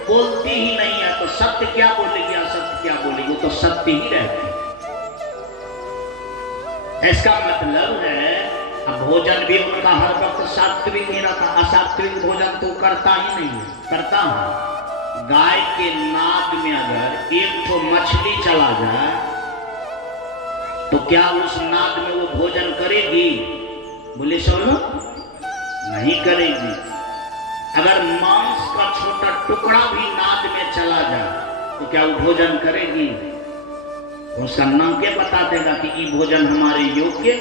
बोलती ही नहीं है, तो सत्य क्या बोलेगी, असत्य क्या बोलेगी, वो तो सत्य ही रहती है। इसका मतलब है अब भोजन भी उनका हर वक्त सात्विक ही रहता, असात्विक भोजन तो करता ही नहीं है। करता है गाय के नाद में अगर एक ठो मछली चला जाए तो क्या उस नाद में वो भोजन करेगी? बोले सुनो, नहीं करेगी। अगर मांस का छोटा टुकड़ा भी नाद में चला जाए तो क्या वो भोजन करेगी? उसका नाम क्या बता देगा कि ये भोजन हमारे योग्य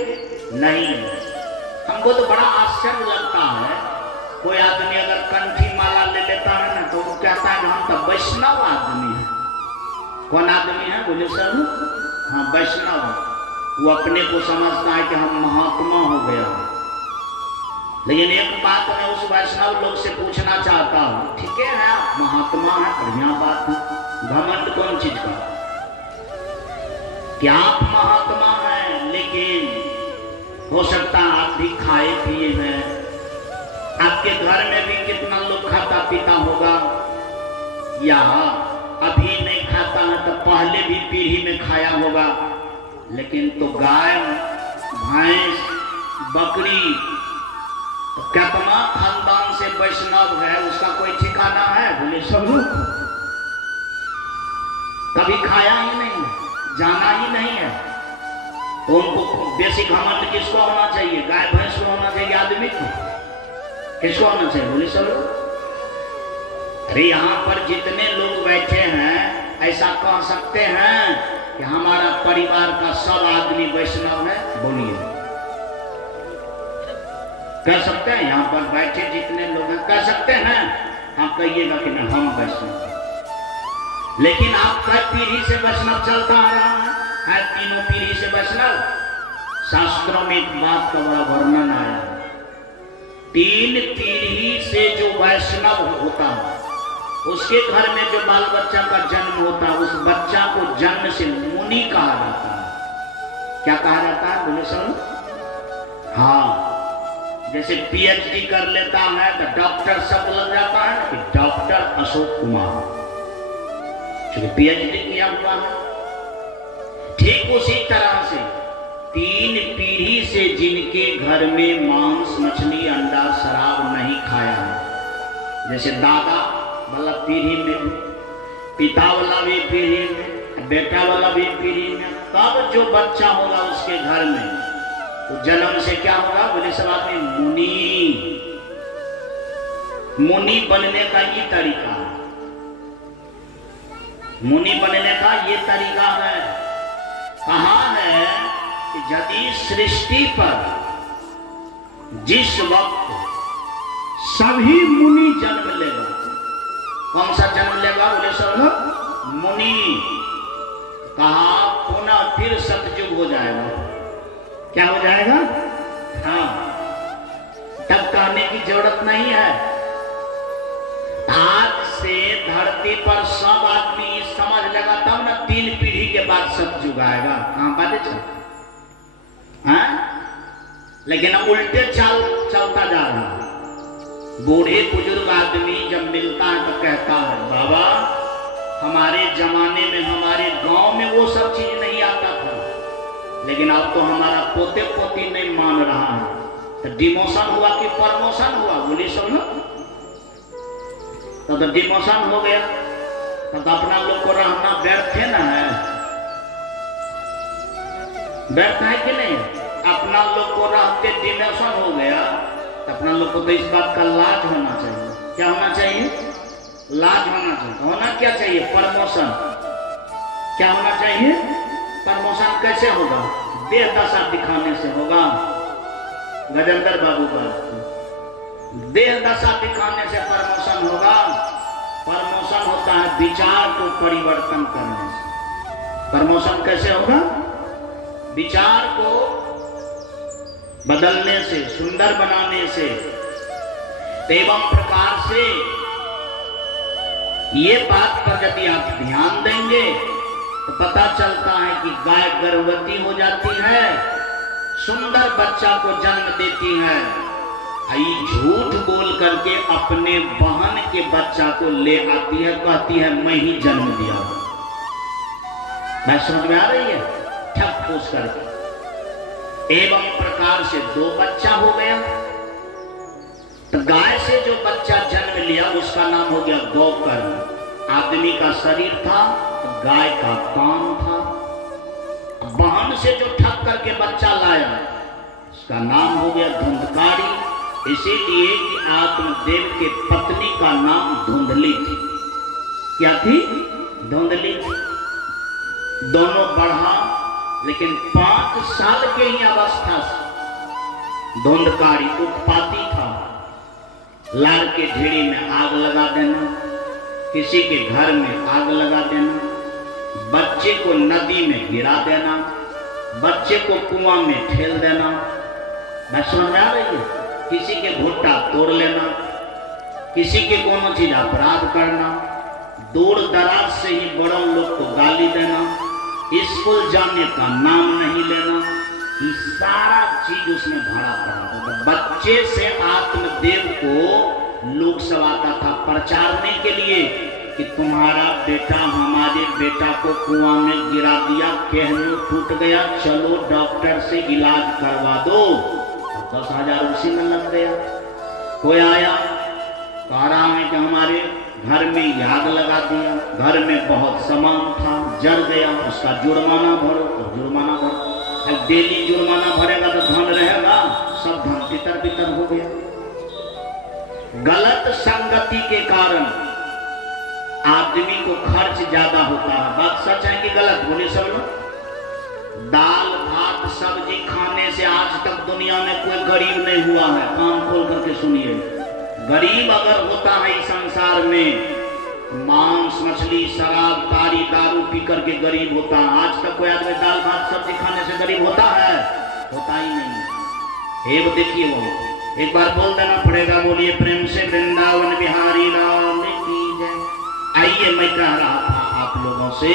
नहीं है। हमको तो बड़ा आश्चर्य लगता है, कोई आदमी अगर कंठी माला ले लेता है ना तो वो कहता है हम तो वैष्णव आदमी है। कौन आदमी है? बोले सर, हाँ वैष्णव। वो अपने को समझता है कि हम महात्मा हो गया। लेकिन एक बात मैं उस वैष्णव लोग से पूछना चाहता हूँ, ठीक है आप महात्मा है, बढ़िया बात है, घमंड कौन चीज का? क्या आप महात्मा हैं, लेकिन हो सकता है आप भी खाए पिए हैं, आपके घर में भी कितना लोग खाता पीता होगा, या अभी नहीं खाता है तो पहले भी पीढ़ी में खाया होगा। लेकिन तो गाय, भैंस, बकरी कितना खानदान से वैष्णव है, उसका कोई ठिकाना है? बोले सब कभी खाया ही नहीं, जाना ही नहीं है। तो उनको बेसिक घमंड किसको होना चाहिए? गाय भैंस को होना चाहिए, आदमी को? किसको होना चाहिए? बोले सब। अरे यहाँ पर जितने लोग बैठे हैं ऐसा कह सकते हैं कि हमारा परिवार का सब आदमी वैष्णव है? बोलिए, कह सकते हैं? यहाँ पर बैठे जितने लोग हैं कह सकते हैं? हाँ कहिएगा कि नहीं हम वैष्णव। लेकिन आपका पीढ़ी से वैष्णव चलता आ रहा है तीनों पीढ़ी से वैष्णव। शास्त्रों में एक बात का बड़ा वर्णन आया, 3 पीढ़ी से जो वैष्णव होता है उसके घर में जो बाल बच्चा का जन्म होता है उस बच्चा को जन्म से मुनि कहा जाता है। क्या कहा जाता है? बोले सब। हाँ, जैसे पीएचडी कर लेता है तो डॉक्टर शब्द लग जाता है ना कि डॉक्टर अशोक कुमार, क्योंकि पीएचडी किया हुआ है। ठीक उसी तरह से 3 पीढ़ी से जिनके घर में मांस, मछली, अंडा, शराब नहीं खाया है, जैसे दादा वाला पीढ़ी में, पिता वाला भी पीढ़ी में, बेटा वाला भी पीढ़ी में, तब जो बच्चा होगा उसके घर में तो जन्म से क्या होगा? बोले सब आदमी मुनि। मुनि बनने का ये तरीका है, मुनि बनने का ये तरीका है। कहा है कि यदि सृष्टि पर जिस वक्त सभी मुनि जन्म लेगा, कौन सा जन्म लेगा? बोले सब मुनि। कहा पुनः फिर सतयुग हो जाएगा। क्या हो जाएगा? हाँ, तब कहने की जरूरत नहीं है। आज से धरती पर सब आदमी समझ लेगा तब ना 3 पीढ़ी के बाद सतयुग आएगा। कहाँ बातें चलती हैं? लेकिन उल्टे चलता जा रहा है। बूढ़े बुजुर्ग आदमी जब मिलता है तो कहता है बाबा हमारे जमाने में, हमारे गांव में वो सब चीज नहीं आता था, लेकिन अब तो हमारा पोते पोती नहीं मान रहा है। तो डिमोशन हुआ कि प्रमोशन हुआ? बोली सब ना, तो डिमोशन हो गया तो अपना लोग को रहना व्यर्थ है ना, है व्यर्थ है कि नहीं? अपना लोग को रहते डिमोशन हो गया, अपना लोग को तो इस बात का लाज होना चाहिए। क्या होना चाहिए? लाज होना चाहिए। होना क्या चाहिए? प्रमोशन। क्या होना चाहिए? प्रमोशन कैसे होगा? देह दशा दिखाने से होगा। गजेंद्र बाबू बात, देह दशा दिखाने से प्रमोशन होगा? प्रमोशन होता है विचार को परिवर्तन करने से। प्रमोशन कैसे होगा? विचार को बदलने से, सुंदर बनाने से। एवं प्रकार से ये बात पर यदि आप ध्यान देंगे तो पता चलता है कि गाय गर्भवती हो जाती है, सुंदर बच्चा को जन्म देती है, आई झूठ बोल करके अपने बहन के बच्चा को ले आती है, कहती है मैं ही जन्म दिया। बात समझ में आ रही है? ठक ठोस करके। एवं प्रकार से 2 बच्चा हो गया। तो गाय से जो बच्चा जन्म लिया उसका नाम हो गया गौकर्ण। आदमी का शरीर था, गाय का कान था। बहन से जो ठग करके बच्चा लाया उसका नाम हो गया धुंधकारी। इसीलिए कि आत्मदेव के पत्नी का नाम धुंधली थी। क्या थी? धुंधली थी। दोनों बढ़ा, लेकिन 5 साल के ही अवस्था से धुंधकारी उत्पाती था। लार के ढेरी में आग लगा देना, किसी के घर में आग लगा देना, बच्चे को नदी में गिरा देना, बच्चे को कुआं में ठेल देना। मैं समझ में आ रही है? किसी के भुट्टा तोड़ लेना, किसी के कोनो चीज अपराध करना, दूर दराज से ही बड़ों लोग को गाली देना, स्कूल जाने का नाम नहीं लेना, ये सारा चीज उसमें भरा पड़ा था। बच्चे से आत्मदेव को लोग सब आता था प्रचारने के लिए कि तुम्हारा बेटा हमारे बेटा को कुआं में गिरा दिया, कहने टूट गया, चलो डॉक्टर से इलाज करवा दो। 10,000 उसी में लग गया। कोई आया कह रहा है कि हमारे घर में आग लगा दिया, घर में बहुत सामान था, जल गया, उसका जुर्माना भरो। और जुर्माना भरो, डेली जुर्माना भरेगा तो धन रहेगा, सब धन तितर बितर हो गया। गलत संगति के कारण आदमी को खर्च ज्यादा होता है। बात सच है कि गलत? बोले सब लोग। दाल भात सब्जी खाने से आज तक दुनिया में कोई गरीब नहीं हुआ है। कान खोल करके सुनिए, गरीब अगर होता है इस संसार में, मांस मछली शराब तारी दारू पी करके गरीब होता है। आज तक कोई आदमी दाल भात सब्जी खाने से गरीब होता है? होता ही नहीं। एक देखिए, वो एक बार बोल देना पड़ेगा। बोलिए प्रेम से वृंदावन बिहारी राम की जय। आइए, मैं कह रहा था आप लोगों से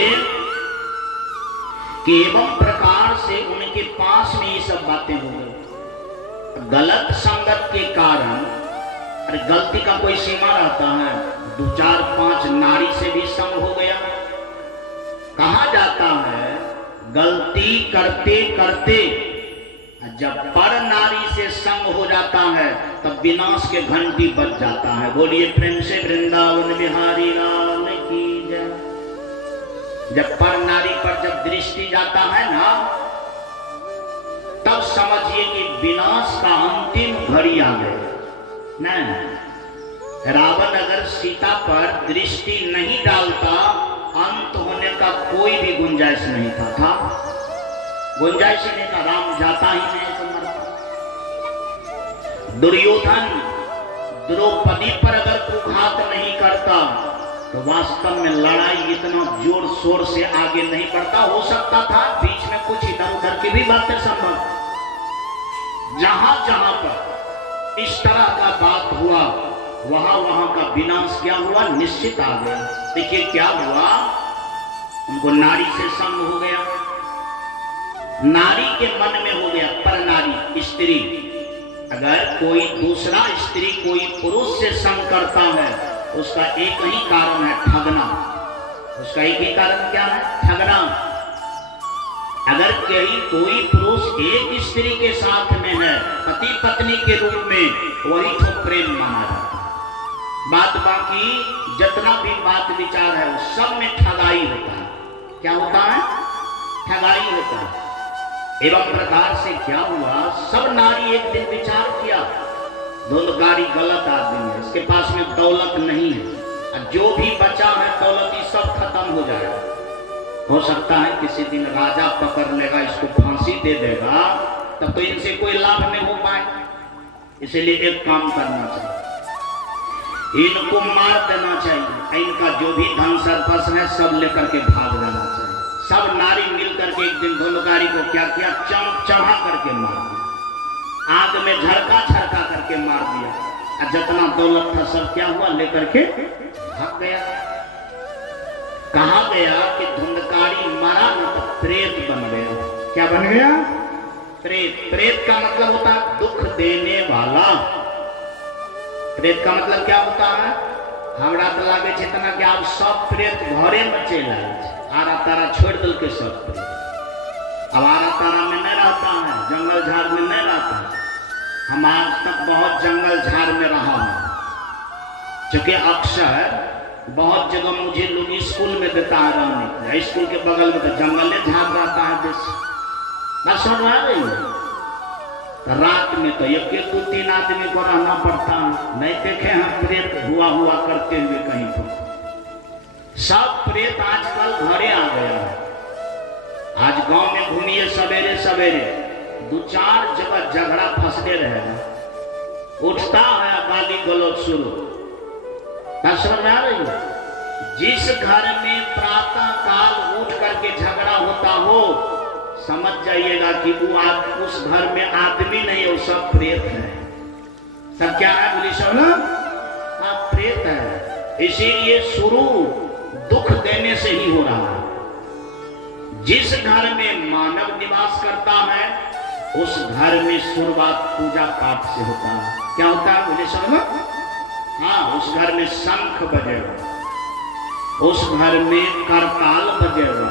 कि एवं प्रकार से उनके पास में ये सब बातें हो गई। गलत संगत के कारण, अरे गलती का कोई सीमा रहता है? 2, 4, 5 नारी से भी संग हो गया। कहा जाता है गलती करते करते जब पर नारी से संग हो जाता है तब विनाश के घंटी बज जाता है। बोलिए प्रेम से वृंदावन बिहारी राम की जय। जब पर नारी पर जब दृष्टि जाता है ना, तब समझिए कि विनाश का अंतिम घड़ी आ गई। नहीं, रावण अगर सीता पर दृष्टि नहीं डालता, अंत होने का कोई भी गुंजाइश नहीं था। गुंजाइश ही नहीं था, राम जाता ही नहीं तो मरता। दुर्योधन द्रौपदी पर अगर कुघात नहीं करता तो वास्तव में लड़ाई इतना जोर शोर से आगे नहीं बढ़ता। हो सकता था बीच में कुछ इधर उधर की भी बातें संभव। जहां जहां पर इस तरह का बात हुआ, वहां वहां का विनाश क्या हुआ? निश्चित आ गया। देखिए क्या हुआ, उनको नारी से संग हो गया। नारी के मन में हो गया, पर नारी स्त्री, अगर कोई दूसरा स्त्री कोई पुरुष से संग करता है, उसका एक ही कारण है, ठगना। उसका एक ही कारण क्या है? ठगना। अगर कोई पुरुष एक स्त्री के साथ में है, पति पत्नी के रूप में, वही तो प्रेम माना जाता है। बात बाकी जितना भी बात विचार है, वो सब में ठगाई होता है। क्या होता है? ठगाई होता है। एवं प्रकार से क्या हुआ, सब नारी एक दिन विचार किया, धुंधकारी गलत आदमी है, इसके पास में दौलत नहीं है, और जो भी बचा है दौलत ये सब खत्म हो जाएगा। हो सकता है किसी दिन राजा पकड़ लेगा, इसको फांसी दे देगा, तब तो इनसे कोई लाभ नहीं हो पाए। इसलिए एक काम करना चाहिए, इनको मार देना चाहिए, इनका जो भी धन सरपस है सब लेकर के भाग जाना चाहिए। सब नारी मिलकर के एक दिन धुंधकारी को क्या किया? चढ़ा करके मार दिया, आग में झड़का झड़का करके मार दिया, और जितना दौलत था सब क्या हुआ? लेकर के भाग गया। कहा गया कि धुंधकारी मरा न तो प्रेत बन गया। क्या बन गया? प्रेत। प्रेत का मतलब होता है दुख देने वाला। प्रेत का मतलब क्या होता है? हमरा तो लगे इतना कि आप सब प्रेत घरे में चल आए, आरा तारा छोड़ दिल के सब प्रेत। अब आरा तारा में नहीं रहता है, जंगल झाड़ में नहीं रहता है। हम आज तक बहुत जंगल झाड़ में रहा हूं, क्योंकि अक्सर बहुत जगह मुझे लोग स्कूल में देता है रहने। स्कूल के बगल में तो जंगल झाड़ रहता है, बस समझ में आ रही है। तो रात में तो एक एक 2-3 आदमी को रहना पड़ता है। नहीं देखे हम प्रेत हुआ करते हुए कहीं पर। सब प्रेत आजकल घरे आ गया है। आज गांव में घूमिए सवेरे सवेरे 2-4 जगह झगड़ा फंसते रहेगा, उठता है गाली गलौज शुरू। समझ में आ रही है। जिस घर में प्रातः काल उठ करके झगड़ा होता हो, समझ जाइएगा कि वो उस घर में आदमी नहीं, वो सब प्रेत है। सब क्या है बोली सब ना, हाँ प्रेत है। इसीलिए शुरू दुख देने से ही हो रहा है। जिस घर में मानव निवास करता है उस घर में शुरुआत पूजा पाठ से होता है। क्या होता है बोले सब ना, हाँ उस घर में शंख बजेगा, उस घर में करताल बजेगा,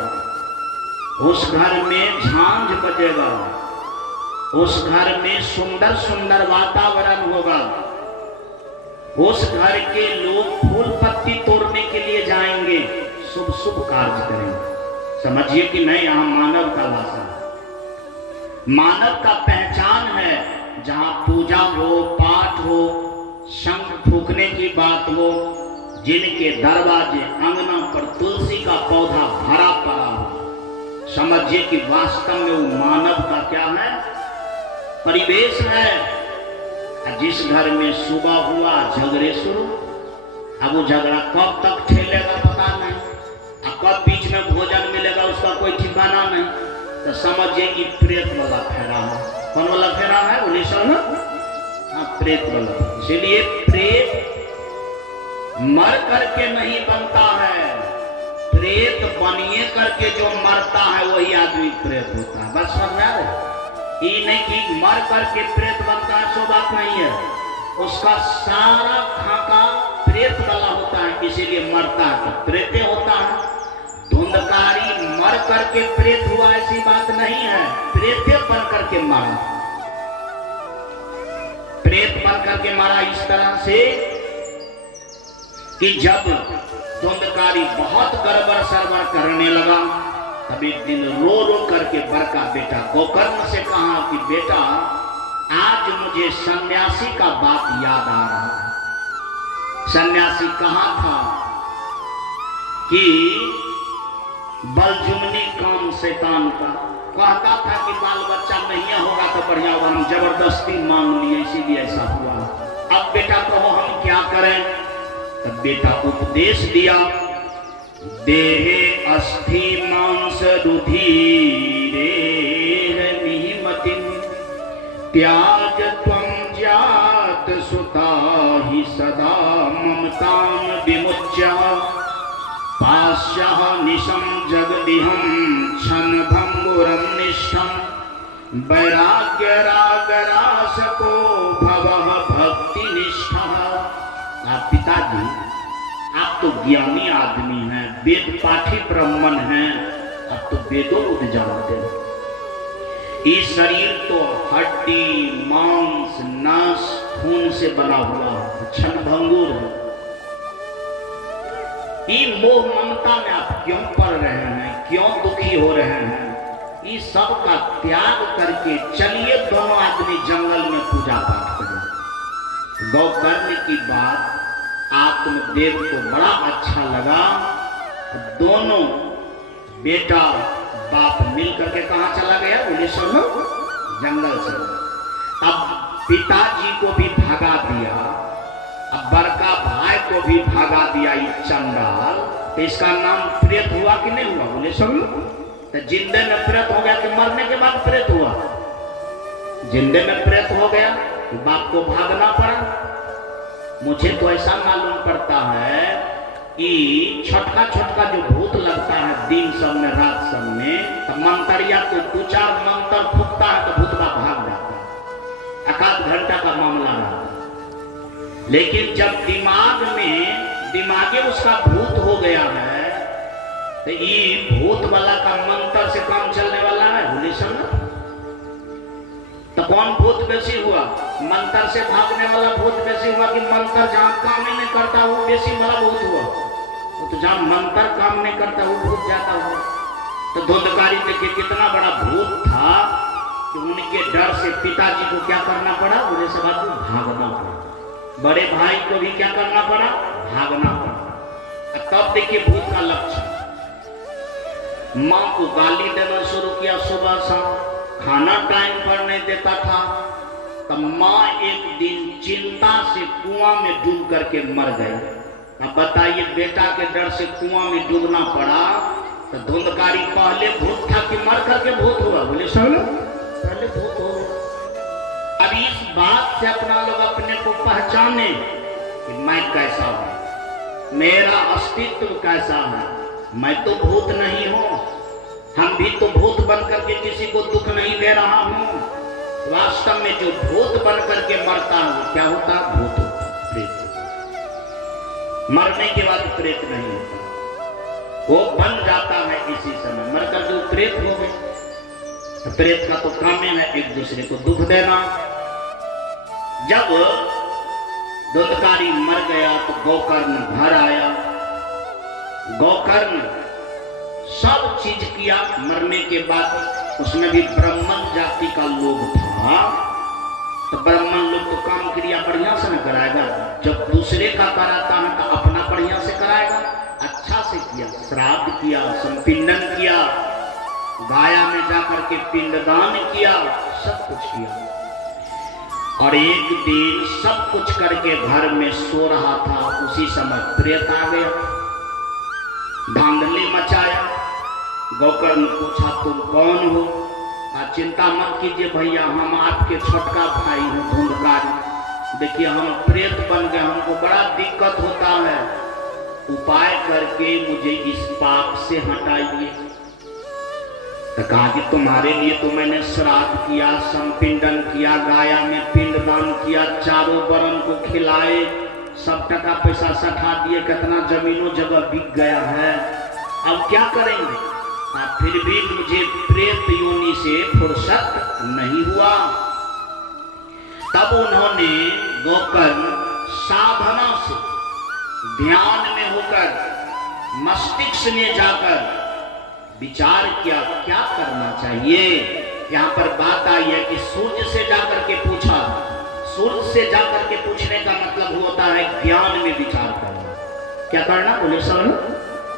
उस घर में झांझ बजेगा, उस घर में सुंदर सुंदर वातावरण होगा। उस घर के लोग फूल पत्ती तोड़ने के लिए जाएंगे, शुभ शुभ कार्य करेंगे। समझिए कि नहीं, यहाँ मानव का वासा है, मानव का पहचान है। जहाँ पूजा हो, पाठ हो, शंख फूकने की बात हो, जिनके दरवाजे अंगना पर तुलसी का पौधा भरा पड़ा हो, समझिए कि वास्तव में वो मानव का क्या है, परिवेश है। जिस घर में सुबह हुआ झगड़े शुरू, अब वो झगड़ा कब तक ठेलेगा पता नहीं, अब कब बीच में भोजन मिलेगा उसका कोई ठिकाना नहीं। तो समझिए कि प्रेत वाला फेरा है। कौन वाला फेरा है बोले सब ना, हाँ प्रेत वाला। इसलिए प्रेत मर करके नहीं बनता है, प्रेत बनिए करके जो मरता है वही आदमी प्रेत होता है। बस समझ में आ रहा है। ये नहीं कि मर करके प्रेत बनता है, सो बात नहीं है। उसका सारा खाका प्रेत वाला होता है, इसीलिए मरता है तो प्रेते होता है। धुंधकारी मर करके प्रेत हुआ ऐसी बात नहीं है, प्रेते बन करके मारा, प्रेत बन करके मारा इस तरह से कि जब धुंधकारी बहुत गड़बड़ सरबड़ करने लगा, तब एक दिन रो रो करके बड़का बेटा गोकर्ण से कहा कि बेटा आज मुझे सन्यासी का बात याद आ रहा है। सन्यासी कहा था कि बलजुमनी काम शैतान का, कहता था कि बाल बच्चा नहीं होगा तो बढ़िया होगा, हम जबरदस्ती मांग लिए इसीलिए ऐसा हुआ। अब बेटा कहो हम क्या करें? तब बेटा उपदेश दिया, देहे अस्थि मांस रुधिरे निमतिम त्याज त्वं जात सुता ही सदा ममतां विमुच्य पाश्यः निशं जगदिहं क्षणभंगुरं निष्ठं वैराग्य राग रासको भवः भक्ति निष्ठः। आप पिताजी आप तो ज्ञानी आदमी हैं, वेद पाठी ब्राह्मण हैं, आप तो वेदों को जानते हैं। ये शरीर तो हड्डी मांस नस खून से बना हुआ है, क्षणभंगुर है। ये मोह ममता में आप क्यों पड़ रहे हैं, क्यों दुखी हो रहे हैं? ये सब का त्याग करके चलिए दोनों आदमी जंगल में पूजा पाठ करें। गौकर्ण की बात आत्मदेव को बड़ा अच्छा लगा। दोनों बेटा बाप मिल करके कहाँ चला गया बोले सुनो, जंगल से। अब पिताजी को भी भगा दिया, अब बड़का भाई को भी भगा दिया ये चंडाल। तो इसका नाम प्रेत हुआ कि नहीं हुआ बोले सुनो? तो जिंदे में प्रेत हो गया कि मरने के बाद प्रेत हुआ? जिंदे में प्रेत हो गया तो बाप को भागना पड़ा। मुझे तो ऐसा मालूम पड़ता है कि छोटका छोटका जो भूत लगता है दिन सब में रात सब में, तो मंत्रिया तो 2-4 मंत्र फूकता है तो भूतवा भाग जाता है, 1 घंटा का मामला रहता है। लेकिन जब दिमागे उसका भूत हो गया है तो ये भूत वाला का मंत्र से काम चलने वाला है बोले सब। तो कौन भूत बेसी हुआ? मंत्र से भागने वाला भूत बेसी हुआ कि मंत्र जहां काम ही नहीं करता वो बेसी वाला भूत हुआ? तो जहां मंत्र काम नहीं करता वो भूत जाता हुआ। तो धुंधकारी देखिए कितना बड़ा भूत था, कि उनके डर से पिताजी को क्या करना पड़ा, बोले सब आदमी भागना पड़ा। बड़े भाई को भी क्या करना पड़ा, भागना पड़ा। तब देखिए भूत का लक्षण, माँ को गाली देना शुरू किया, सुबह शाम खाना टाइम पर नहीं देता था। तब माँ एक दिन चिंता से कुआं में डूब करके मर गई। अब बताइए, बेटा के डर से कुआं में डूबना पड़ा, तो धुंधकारी पहले भूत था कि मर करके भूत हुआ, बोले सब पहले भूत हो। अब इस बात से अपना लोग अपने को पहचाने कि मैं कैसा हूं, मेरा अस्तित्व कैसा है, मैं तो भूत नहीं हूं। हम भी तो भूत बन करके किसी को दुख नहीं दे रहा हूं। वास्तव में जो भूत बन करके मरता है क्या होता, भूत होता, प्रेत। मरने के बाद प्रेत नहीं होता, वो बन जाता है इसी समय। मरकर जो प्रेत हो गए, तो प्रेत का तो काम है एक दूसरे को दुख देना। जब धुंधकारी मर गया तो गोकर्ण घर आया। गोकर्ण सब चीज किया। मरने के बाद उसमें भी ब्राह्मण जाति का लोग था, तो ब्राह्मण लोग तो काम क्रिया बढ़िया से न कराएगा। जब दूसरे का कराता है तो अपना बढ़िया से कराएगा। अच्छा से किया, श्राद्ध किया, संपिंडन किया, गाया में जाकर के पिंडदान किया, सब कुछ किया। और एक दिन सब कुछ करके घर में सो रहा था, उसी समय प्रेत आ गया, धांधली मचाया। गोकर्ण पूछा तुम कौन हो? चिंता मत कीजिए भैया, हम आपके छोटका भाई हैं धुंधकारी। देखिए हम प्रेत बन गए, हमको बड़ा दिक्कत होता है, उपाय करके मुझे इस पाप से हटाइए। तो कहा कि तुम्हारे लिए तो मैंने श्राद्ध किया, संपिंडन किया, गाया में पिंडदान किया, चारों वर्ण को खिलाए, सब टका पैसा सठा दिए, कितना जमीनों जगह बिक गया है। अब क्या करेंगे? फिर भी मुझे प्रेत योनि से फुर्सत नहीं हुआ। तब उन्होंने गोकर्ण साधना से, ध्यान में होकर, मस्तिष्क में जाकर विचार किया क्या करना चाहिए। यहाँ पर बात आई है कि सूर्य से जाकर के पूछा। सूर्य से जाकर के पूछने का मतलब होता है ज्ञान में विचार करना। क्या करना, बोले सब?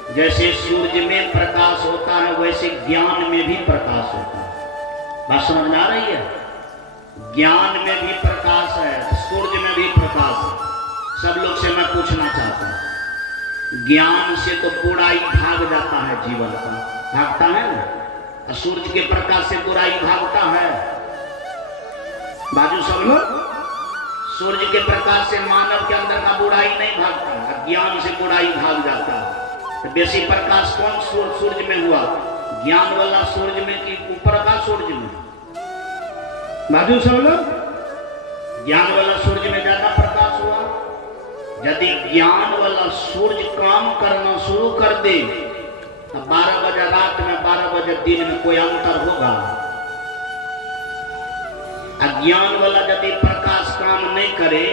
जैसे सूर्य में प्रकाश होता है वैसे ज्ञान में भी प्रकाश होता है। बात समझ में आ रही है? ज्ञान में भी प्रकाश है, सूर्य में भी प्रकाश है। सब लोग से मैं पूछना चाहता हूं, ज्ञान से तो बुराई भाग जाता है, जीवन का भागता है ना। सूर्य के प्रकाश से बुराई भागता है। बाजू सब लोग, सूर्य के प्रकाश से मानव के अंदर का बुराई नहीं भागता, ज्ञान से बुराई भाग जाता है। तो बेसी प्रकाश कौन सूर्य में हुआ, ज्ञान वाला सूर्य में कि ऊपर का सूर्य में? बाजू सब लोग, ज्ञान वाला सूर्य में ज्यादा प्रकाश हुआ। यदि ज्ञान वाला सूर्य काम करना शुरू कर दे तो 12 बजे रात में 12 बजे दिन में कोई अंतर होगा? अज्ञान वाला यदि प्रकाश काम नहीं करे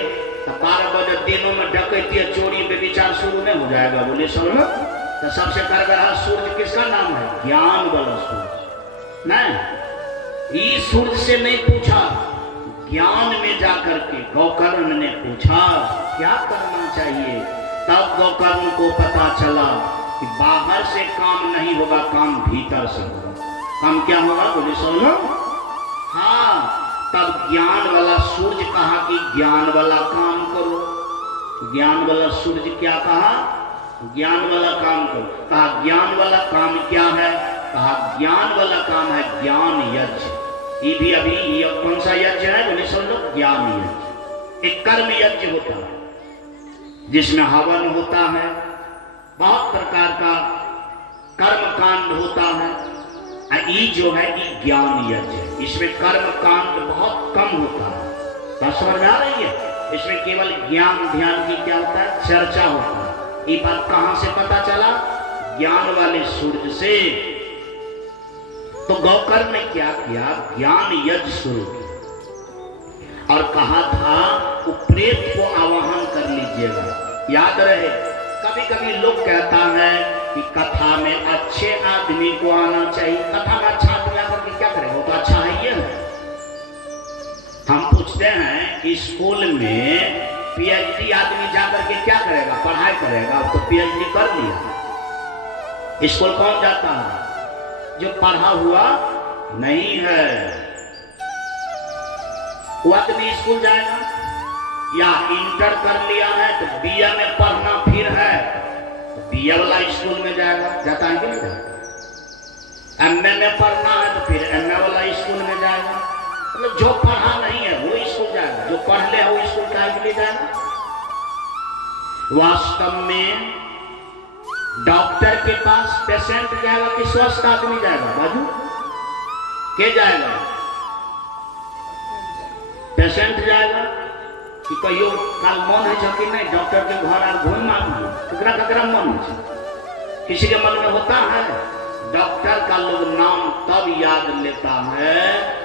तो 12 बजे दिनों में डकैती, चोरी, बेविचार शुरू नहीं हो जाएगा? बोले सब लोग। तो सबसे कारगर सूर्य किसका नाम है? ज्ञान वाला सूर्य। नहीं, इस सूर्य से नहीं पूछा, ज्ञान में जाकर के गोकर्ण ने पूछा क्या करना चाहिए। तब गोकर्ण को पता चला कि बाहर से काम नहीं होगा, काम भीतर से होगा। काम क्या होगा, बोले सब लोग? हाँ। तब ज्ञान वाला सूर्य कहा कि ज्ञान वाला काम करो। ज्ञान वाला सूर्य क्या कहा? ज्ञान वाला काम करो। कहा ज्ञान वाला काम क्या है? कहा ज्ञान वाला काम है ज्ञान यज्ञ। ये भी अभी ये कौन सा यज्ञ है, बोले सब लोग? ज्ञान यज्ञ। एक कर्म यज्ञ होता है जिसमें हवन होता है, बहुत प्रकार का कर्म कांड होता है। ये जो है ये ज्ञान यज्ञ, इसमें कर्म कांड बहुत कम होता है। बात समझ में आ रही है? इसमें केवल ज्ञान ध्यान की क्या होता है, चर्चा होता है। ये बात कहां से पता चला? ज्ञान वाले सूर्य से। तो गोकर्ण ने क्या किया, ज्ञान यज्ञ शुरू किया और कहा था वो प्रेत को आवाहन कर लीजिएगा। याद रहे, कभी कभी लोग कहता है कि कथा में अच्छे आदमी को आना चाहिए। कथा में अच्छा आदमी आकर के क्या करेगा, वो तो अच्छा है ये है। हम पूछते हैं कि स्कूल में पीएचडी आदमी जाकर के क्या करेगा? पढ़ाई करेगा। अब तो पीएचडी कर लिया। स्कूल कौन जाता है? जो पढ़ा हुआ नहीं है वो आदमी स्कूल जाएगा। या इंटर कर लिया है तो बीए में पढ़ना फिर है तो बीए वाला स्कूल में जाएगा। जाता है कि नहीं जाता? एमए में पढ़ना है तो फिर एमए वाला स्कूल में जाएगा। मतलब जो पढ़ा नहीं है वो स्कूल जाएगा, जो पढ़ ले वो स्कूल काहे के लिए जाएगा? वास्तव में डॉक्टर के पास पेशेंट जाएगा कि स्वस्थ आदमी जाएगा? बाजू के जाएगा? पेशेंट जाएगा कि कहियो काल मन है कि नहीं डॉक्टर के घर आर घूम आदमी ककरा ककरा मन है? किसी के मन में होता है? डॉक्टर का लोग नाम तब याद लेता है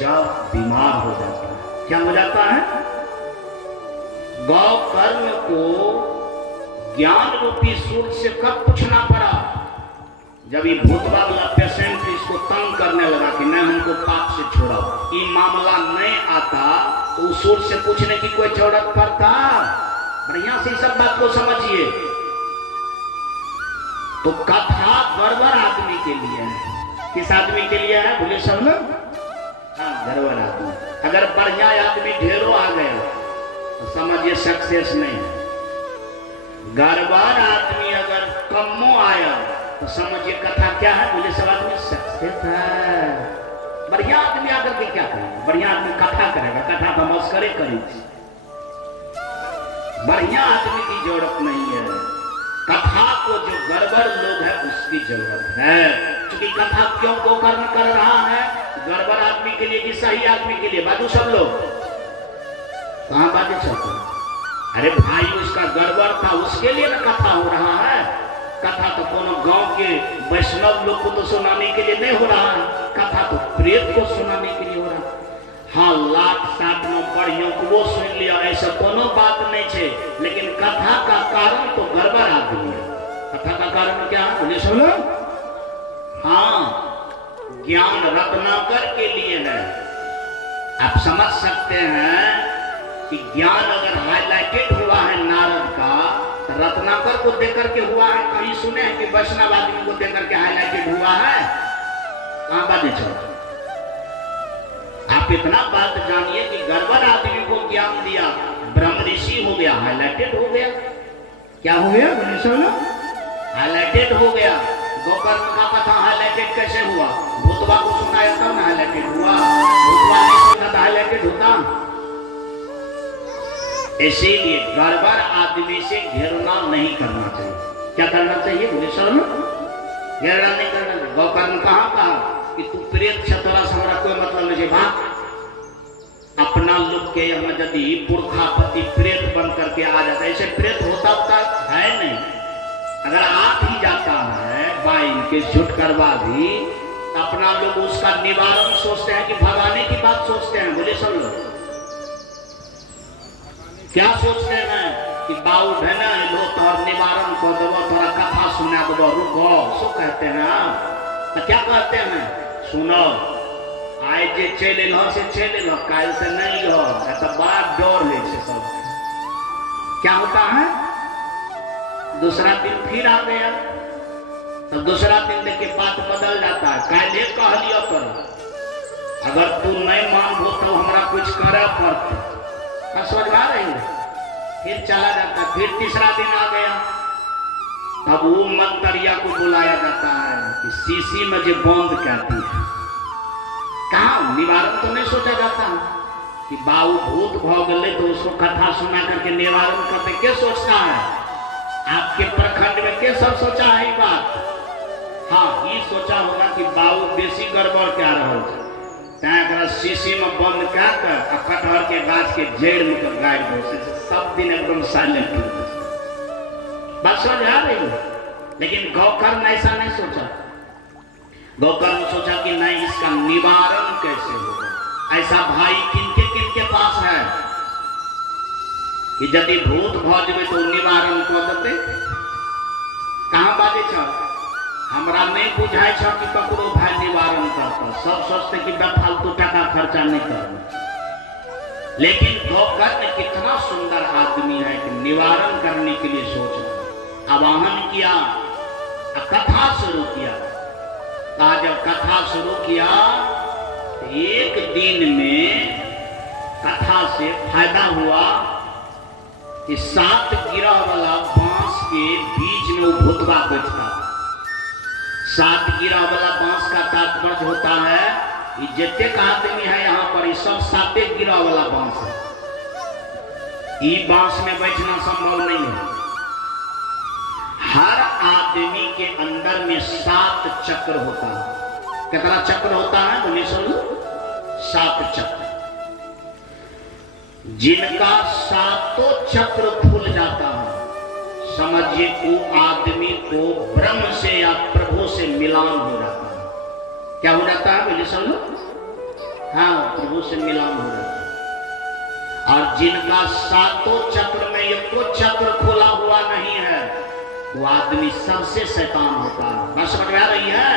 जब बीमार हो जाता है। क्या हो जाता है? गौकर्ण को ज्ञान रूपी सूर्य से कब पूछना पड़ा? जब ये भूतवा वाला पेशेंट इसको तंग करने लगा कि नहीं हमको पाप से छोड़ा, ये मामला नहीं आता तो उस सूर्य से पूछने की कोई जरूरत पड़ता? बढ़िया से सब बात को समझिए। तो कथा गड़बड़ आदमी के लिए है। किस आदमी के लिए है? बोले सब लोग। हाँ, गड़बड़ आदमी। अगर बढ़िया आदमी ढेरों आ गया तो समझिए सक्सेस नहीं है। गड़बड़ आदमी अगर कमो आया तो समझिए कथा क्या है? बोले सब आदमी सक्सेस है। बढ़िया आदमी आकर के क्या करेगा? बढ़िया आदमी कथा करेगा, कथा का मस्करे करेगी। बढ़िया आदमी की जरूरत नहीं है, कथा को जो गड़बड़ लोग है उसकी जरूरत है। क्योंकि कथा क्यों गोकर्ण कर रहा है? गड़बड़ आदमी के लिए कि सही आदमी के लिए? बाजू सब लोग कहां बातें चलते? अरे भाई उसका गड़बड़ था उसके लिए ना कथा हो रहा है। कथा तो कोनो गांव के वैष्णव लोग को तो सुनाने के लिए नहीं हो रहा है, कथा तो प्रेत को सुनाने के लिए हो रहा है। हाँ, लाख साठ में बढ़ियों को वो सुन लिया ऐसा कोनो बात नहीं है, लेकिन कथा का कारण तो गड़बड़ आदमी है। कथा का कारण क्या है? बोले सुनो। हाँ, ज्ञान रत्नाकर के लिए है। आप समझ सकते हैं कि ज्ञान अगर हाईलाइटेड हुआ है नारद का, रत्नाकर को देकर के हुआ है? कहीं सुने हैं कि वैष्णव आदमी को देकर के हाईलाइटेड हुआ है? कहां बातें चल? आप इतना बात जानिए कि गड़बड़ आदमी को ज्ञान दिया, ब्रह्म ऋषि हो गया, हाईलाइटेड हो गया। क्या हो गया? हाईलाइटेड हो गया। गोकर्ण का कथा हाईलाइटेड कैसे हुआ? भूतवा को सुनाया तब ना हाईलाइटेड हुआ। भूतवा नहीं सुना तो हाईलाइटेड होता? इसीलिए गड़बड़ आदमी से घृणा नहीं करना चाहिए। क्या करना चाहिए? बोले सर घृणा नहीं करना चाहिए। गोकर्ण कहाँ कहा कि तू प्रेत छतरा से हमारा कोई मतलब नहीं है। अपना लोग के यहाँ यदि पुरखापति प्रेत बन करके आ जाता है, ऐसे प्रेत होता है नहीं। अगर आप ही जाता है बाइन के झूठ करवा भी, अपना लोग उसका निवारण सोचते हैं कि भगाने की बात सोचते हैं। बोले सब लोग क्या सोचते हैं कि बाबू भेना लो तो निवारण कर दो, थोड़ा कथा सुना दो, रुको सो कहते हैं। तो क्या कहते हैं? सुनो आए जे चले से चले काल से नहीं हो, तो बड़ा डर है सब। क्या होता है? दूसरा दिन फिर आ गया तो दूसरा दिन देख के बात बदल जाता है। काले कह लिया करो, अगर तू नहीं मानबो तो हमरा कुछ करे पड़ता। समझा रहे हैं? फिर चला जाता, फिर तीसरा दिन आ गया, तब वो मंतरिया को बुलाया जाता है कि शीशी में जो बंद करती है। कहा निवारण तो नहीं सोचा जाता कि बाबू भूत भाग गए तो उसको कथा सुना करके निवारण करते। क्या सोचता है? आपके प्रखंड में क्या सब सोचा है ये बात? हाँ, ये सोचा होगा कि बाबू बेसी गड़बड़ क्या रहा शीशी में बंद कर कटहर के गाछ के जड़ में गाड़ दो, सब दिन एकदम साइलेंट हो। बात समझ आ रही है? लेकिन गोकर्ण ऐसा नहीं सोचा। गोकर्ण सोचा कि नहीं, इसका निवारण कैसे होगा। ऐसा भाई किनके पास है कि यदि भूत भजबे तो निवारण कर देते? कहां बाजे छ? हमरा नहीं बुझाई छ कि ककरो भाई निवारण करता। सब सोचते कि फालतू टका खर्चा नहीं करना। लेकिन गोकर्ण कितना सुंदर आदमी है कि निवारण करने के लिए सोच रहा, आवाहन किया, कथा शुरू किया। कहा जब कथा शुरू किया तो एक दिन में कथा से फायदा हुआ कि 7 गिरा वाला बांस के बीच में वो भूतवा बैठता। 7 गिरा वाला बांस का तात्पर्य होता है कि जितने आदमी है यहाँ पर ये सब 7 गिरा वाला बांस है। ये बांस में बैठना संभव नहीं है। हर आदमी के अंदर में 7 चक्र होता है। कितना चक्र होता है बोलिए सुनो? 7 चक्र। जिनका 7 चक्र खुल जाता है समझिए वो आदमी को ब्रह्म से या प्रभु से मिलान हो जाता है। क्या हो जाता है बोलिए समझो? हाँ, प्रभु से मिलान हो जाता है। और जिनका 7 चक्र में एको चक्र खुला हुआ नहीं है वो आदमी सबसे शैतान होता है। बात समझ में आ रही है?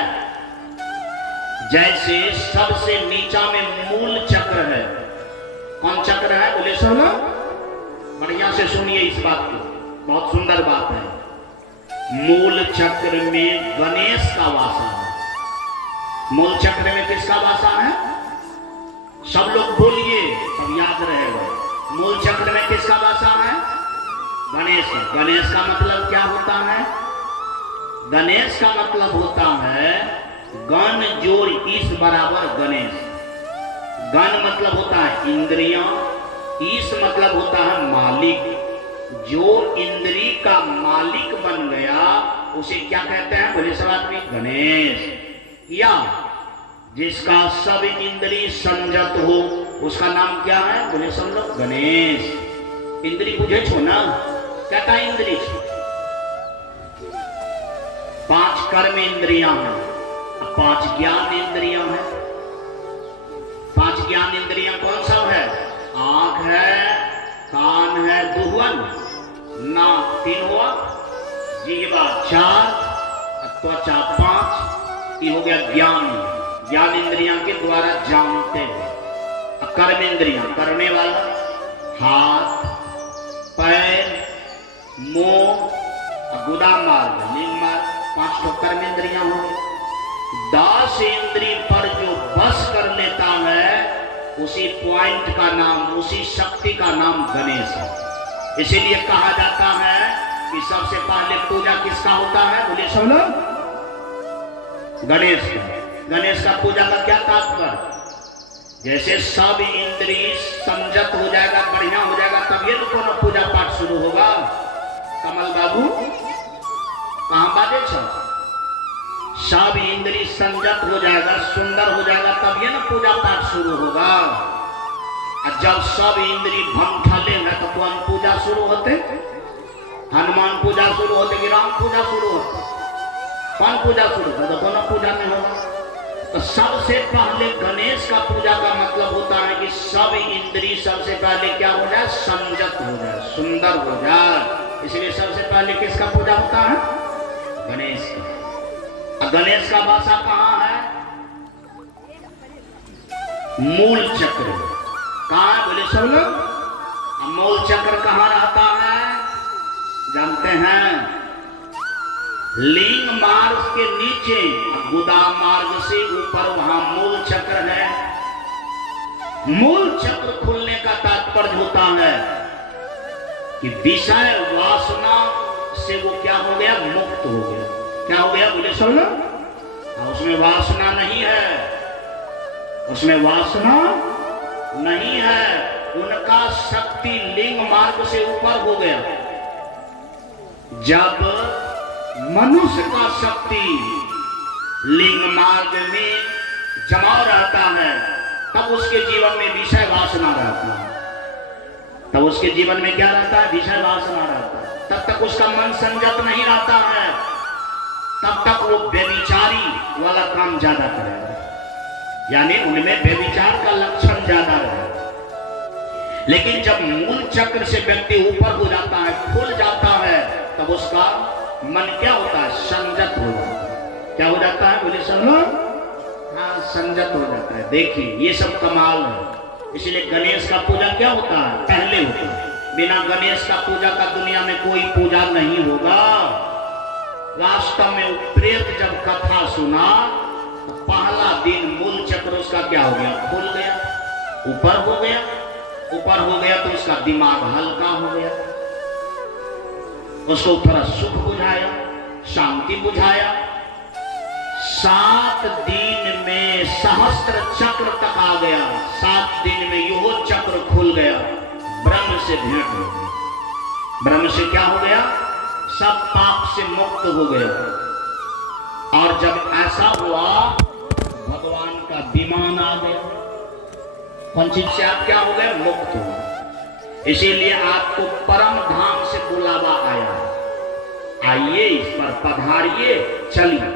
जैसे सबसे नीचा में मूल चक्र है। कौन चक्र है बोले सुनो? बढ़िया से सुनिए इस बात को, बहुत सुंदर बात है। मूल चक्र में गणेश का वासा है। मूल चक्र में किसका वासा है? सब लोग बोलिए, सब याद रहेगा। मूल चक्र में किसका वासा है? गणेश। गणेश का मतलब क्या होता है? गणेश का मतलब होता है गण जोड़ ईश बराबर गणेश। गण मतलब होता है इंद्रियां, ईश मतलब होता है मालिक। जो इंद्री का मालिक बन गया उसे क्या कहते हैं बोले सब आदमी? गणेश। या जिसका सब इंद्री संयत हो उसका नाम क्या है बोले सब लोग? गणेश। इंद्री बुझे छो ना? क्या था इंद्री? 5 कर्म इंद्रियां हैं, 5 ज्ञान इंद्रियां हैं। 5 ज्ञान इंद्रियां कौन सा है? आंख है, कान है, दुहन, नाक 3 हुआ, जीवा 4, त्वचा 5। ये हो गया ज्ञान। ज्ञान इंद्रियां के द्वारा जानते हैं। कर्म इंद्रियां करने वाला, हाथ, पैर, मुंह, गुदा मार्ग, लिंग मार्ग, 5 कर्म इंद्रियां हो गई। 10 इंद्री पर जो बस कर लेता है उसी पॉइंट का नाम, उसी शक्ति का नाम गणेश है। इसीलिए कहा जाता है कि सबसे पहले पूजा किसका होता है बोलिए सब लोग? गणेश का। गणेश का पूजा का क्या तात्पर्य? जैसे सब इंद्री संयत हो जाएगा, बढ़िया हो जाएगा, तब ये तो पूजा पाठ शुरू होगा। कमल बाबू कहां बाजे छ? सब इंद्री संयत हो जाएगा, सुंदर हो जाएगा, तब ये ना पूजा पाठ शुरू होगा। और जब सब इंद्री भंग ठालेंगे तो कौन पूजा शुरू होते? हनुमान पूजा शुरू होते कि राम पूजा शुरू होते? कौन पूजा शुरू होता? तो दोनों पूजा में होगा। तो सबसे पहले गणेश का पूजा का मतलब होता है कि सब इंद्री सबसे पहले क्या हो जाए? संयत हो जाए, सुंदर हो जाए। इसलिए सबसे पहले किसका पूजा होता है? गणेश का। गणेश का वासा कहाँ है? मूल चक्र। कहाँ है बोले सब लोग? मूल चक्र कहाँ रहता है जानते हैं? लिंग मार्ग के नीचे, गुदा मार्ग से ऊपर वहां मूल चक्र है। मूल चक्र खुलने का तात्पर्य होता है कि विषय वासना से वो क्या हो गया? मुक्त हो गया। क्या हो गया बोले सब लोग? उसमें वासना नहीं है, उसमें वासना नहीं है। उनका शक्ति लिंग मार्ग से ऊपर हो गया। जब मनुष्य का शक्ति लिंग मार्ग में जमा रहता है तब उसके जीवन में विषय वासना रहता है। तब उसके जीवन में क्या रहता है? विषय वासना रहता है। तब तक उसका मन संयत नहीं रहता है, तब तक वो व्यभिचारी वाला काम ज्यादा करेगा, यानी उनमें व्यभिचार का लक्षण ज्यादा रहेगा। लेकिन जब मूल चक्र से व्यक्ति ऊपर हो जाता है, खुल जाता है, तब उसका मन क्या होता है? संयत हो जाता है। क्या हो जाता है बोले सब लोग? हाँ, संयत हो जाता है। देखिए ये सब कमाल है। इसलिए गणेश का पूजा क्या होता है? पहले होता है। बिना गणेश का पूजा का दुनिया में कोई पूजा नहीं होगा। वास्तव में प्रेत जब कथा सुना तो पहला दिन मूल चक्र उसका क्या हो गया? खुल गया, ऊपर हो गया। ऊपर हो गया तो उसका दिमाग हल्का हो गया, उसको थोड़ा सुख बुझाया, शांति बुझाया। 7 दिन में सहस्त्र चक्र तक आ गया। 7 दिन में यो चक्र खुल गया, ब्रह्म से भेंट हो गई। ब्रह्म से क्या हो गया? सब पाप से मुक्त हो गया। और जब ऐसा हुआ भगवान का विमान आ गया। कौन चीज से आप क्या हो गए? मुक्त हो गए। इसीलिए आपको परम धाम से बुलावा आया, आइए इस पर पधारिए, चलिए।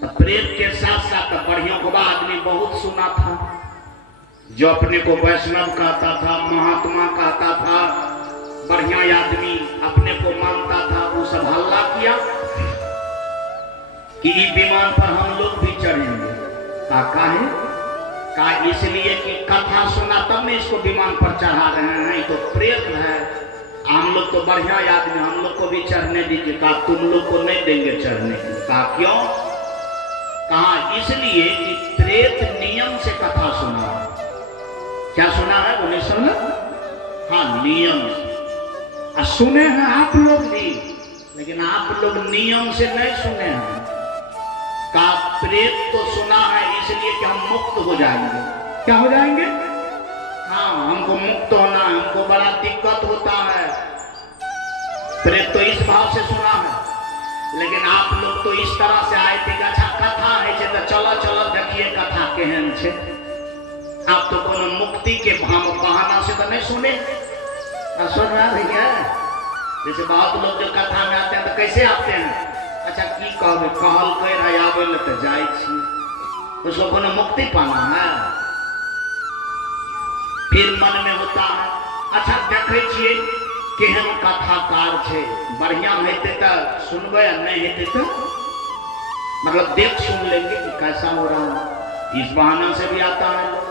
तो प्रेत के साथ साथ बढ़िया होगा आदमी बहुत सुना था, जो अपने को वैष्णव कहता था, महात्मा कहता था, बढ़िया आदमी अपने को मानता था, वो सब हल्ला किया कि इस विमान पर हम लोग भी चढ़ेंगे। कहा है? कहा इसलिए कि कथा सुना तब में इसको विमान पर चढ़ा रहे हैं, नहीं तो प्रेत है। हम लोग तो बढ़िया आदमी, हम लोग को भी चढ़ने दीजिए। कहा तुम लोग को नहीं देंगे चढ़ने की। कहा क्यों? कहा इसलिए कि प्रेत नियम से कथा सुना। क्या सुना है? बोले सुना? हाँ, नियम से सुने हैं आप लोग भी, लेकिन आप लोग नियम से नहीं सुने हैं। का प्रेत तो सुना है इसलिए कि हम मुक्त हो जाएंगे। क्या हो जाएंगे? हाँ, हमको मुक्त होना है, हमको बड़ा दिक्कत होता है। प्रेत तो इस भाव से सुना है, लेकिन आप लोग तो इस तरह से आए थे कि अच्छा कथा है तो चलो चलो देखिए कथा केहन छे। आप तो कोनो मुक्ति के बहाना से तो नहीं सुने। सुन रहा भैया, जैसे बहुत लोग जो कथा में आते हैं तो कैसे आते हैं? अच्छा की कहबे, कहल कह रहा आबे ले तो जाए छी, उसको कोनो मुक्ति पाना है। फिर मन में होता है अच्छा देखे छिए केहन कथाकार छे, बढ़िया हेते तो सुनबे, नहीं हेते तो मतलब देख सुन लेंगे कि कैसा हो रहा है। इस बहाना से भी आता है।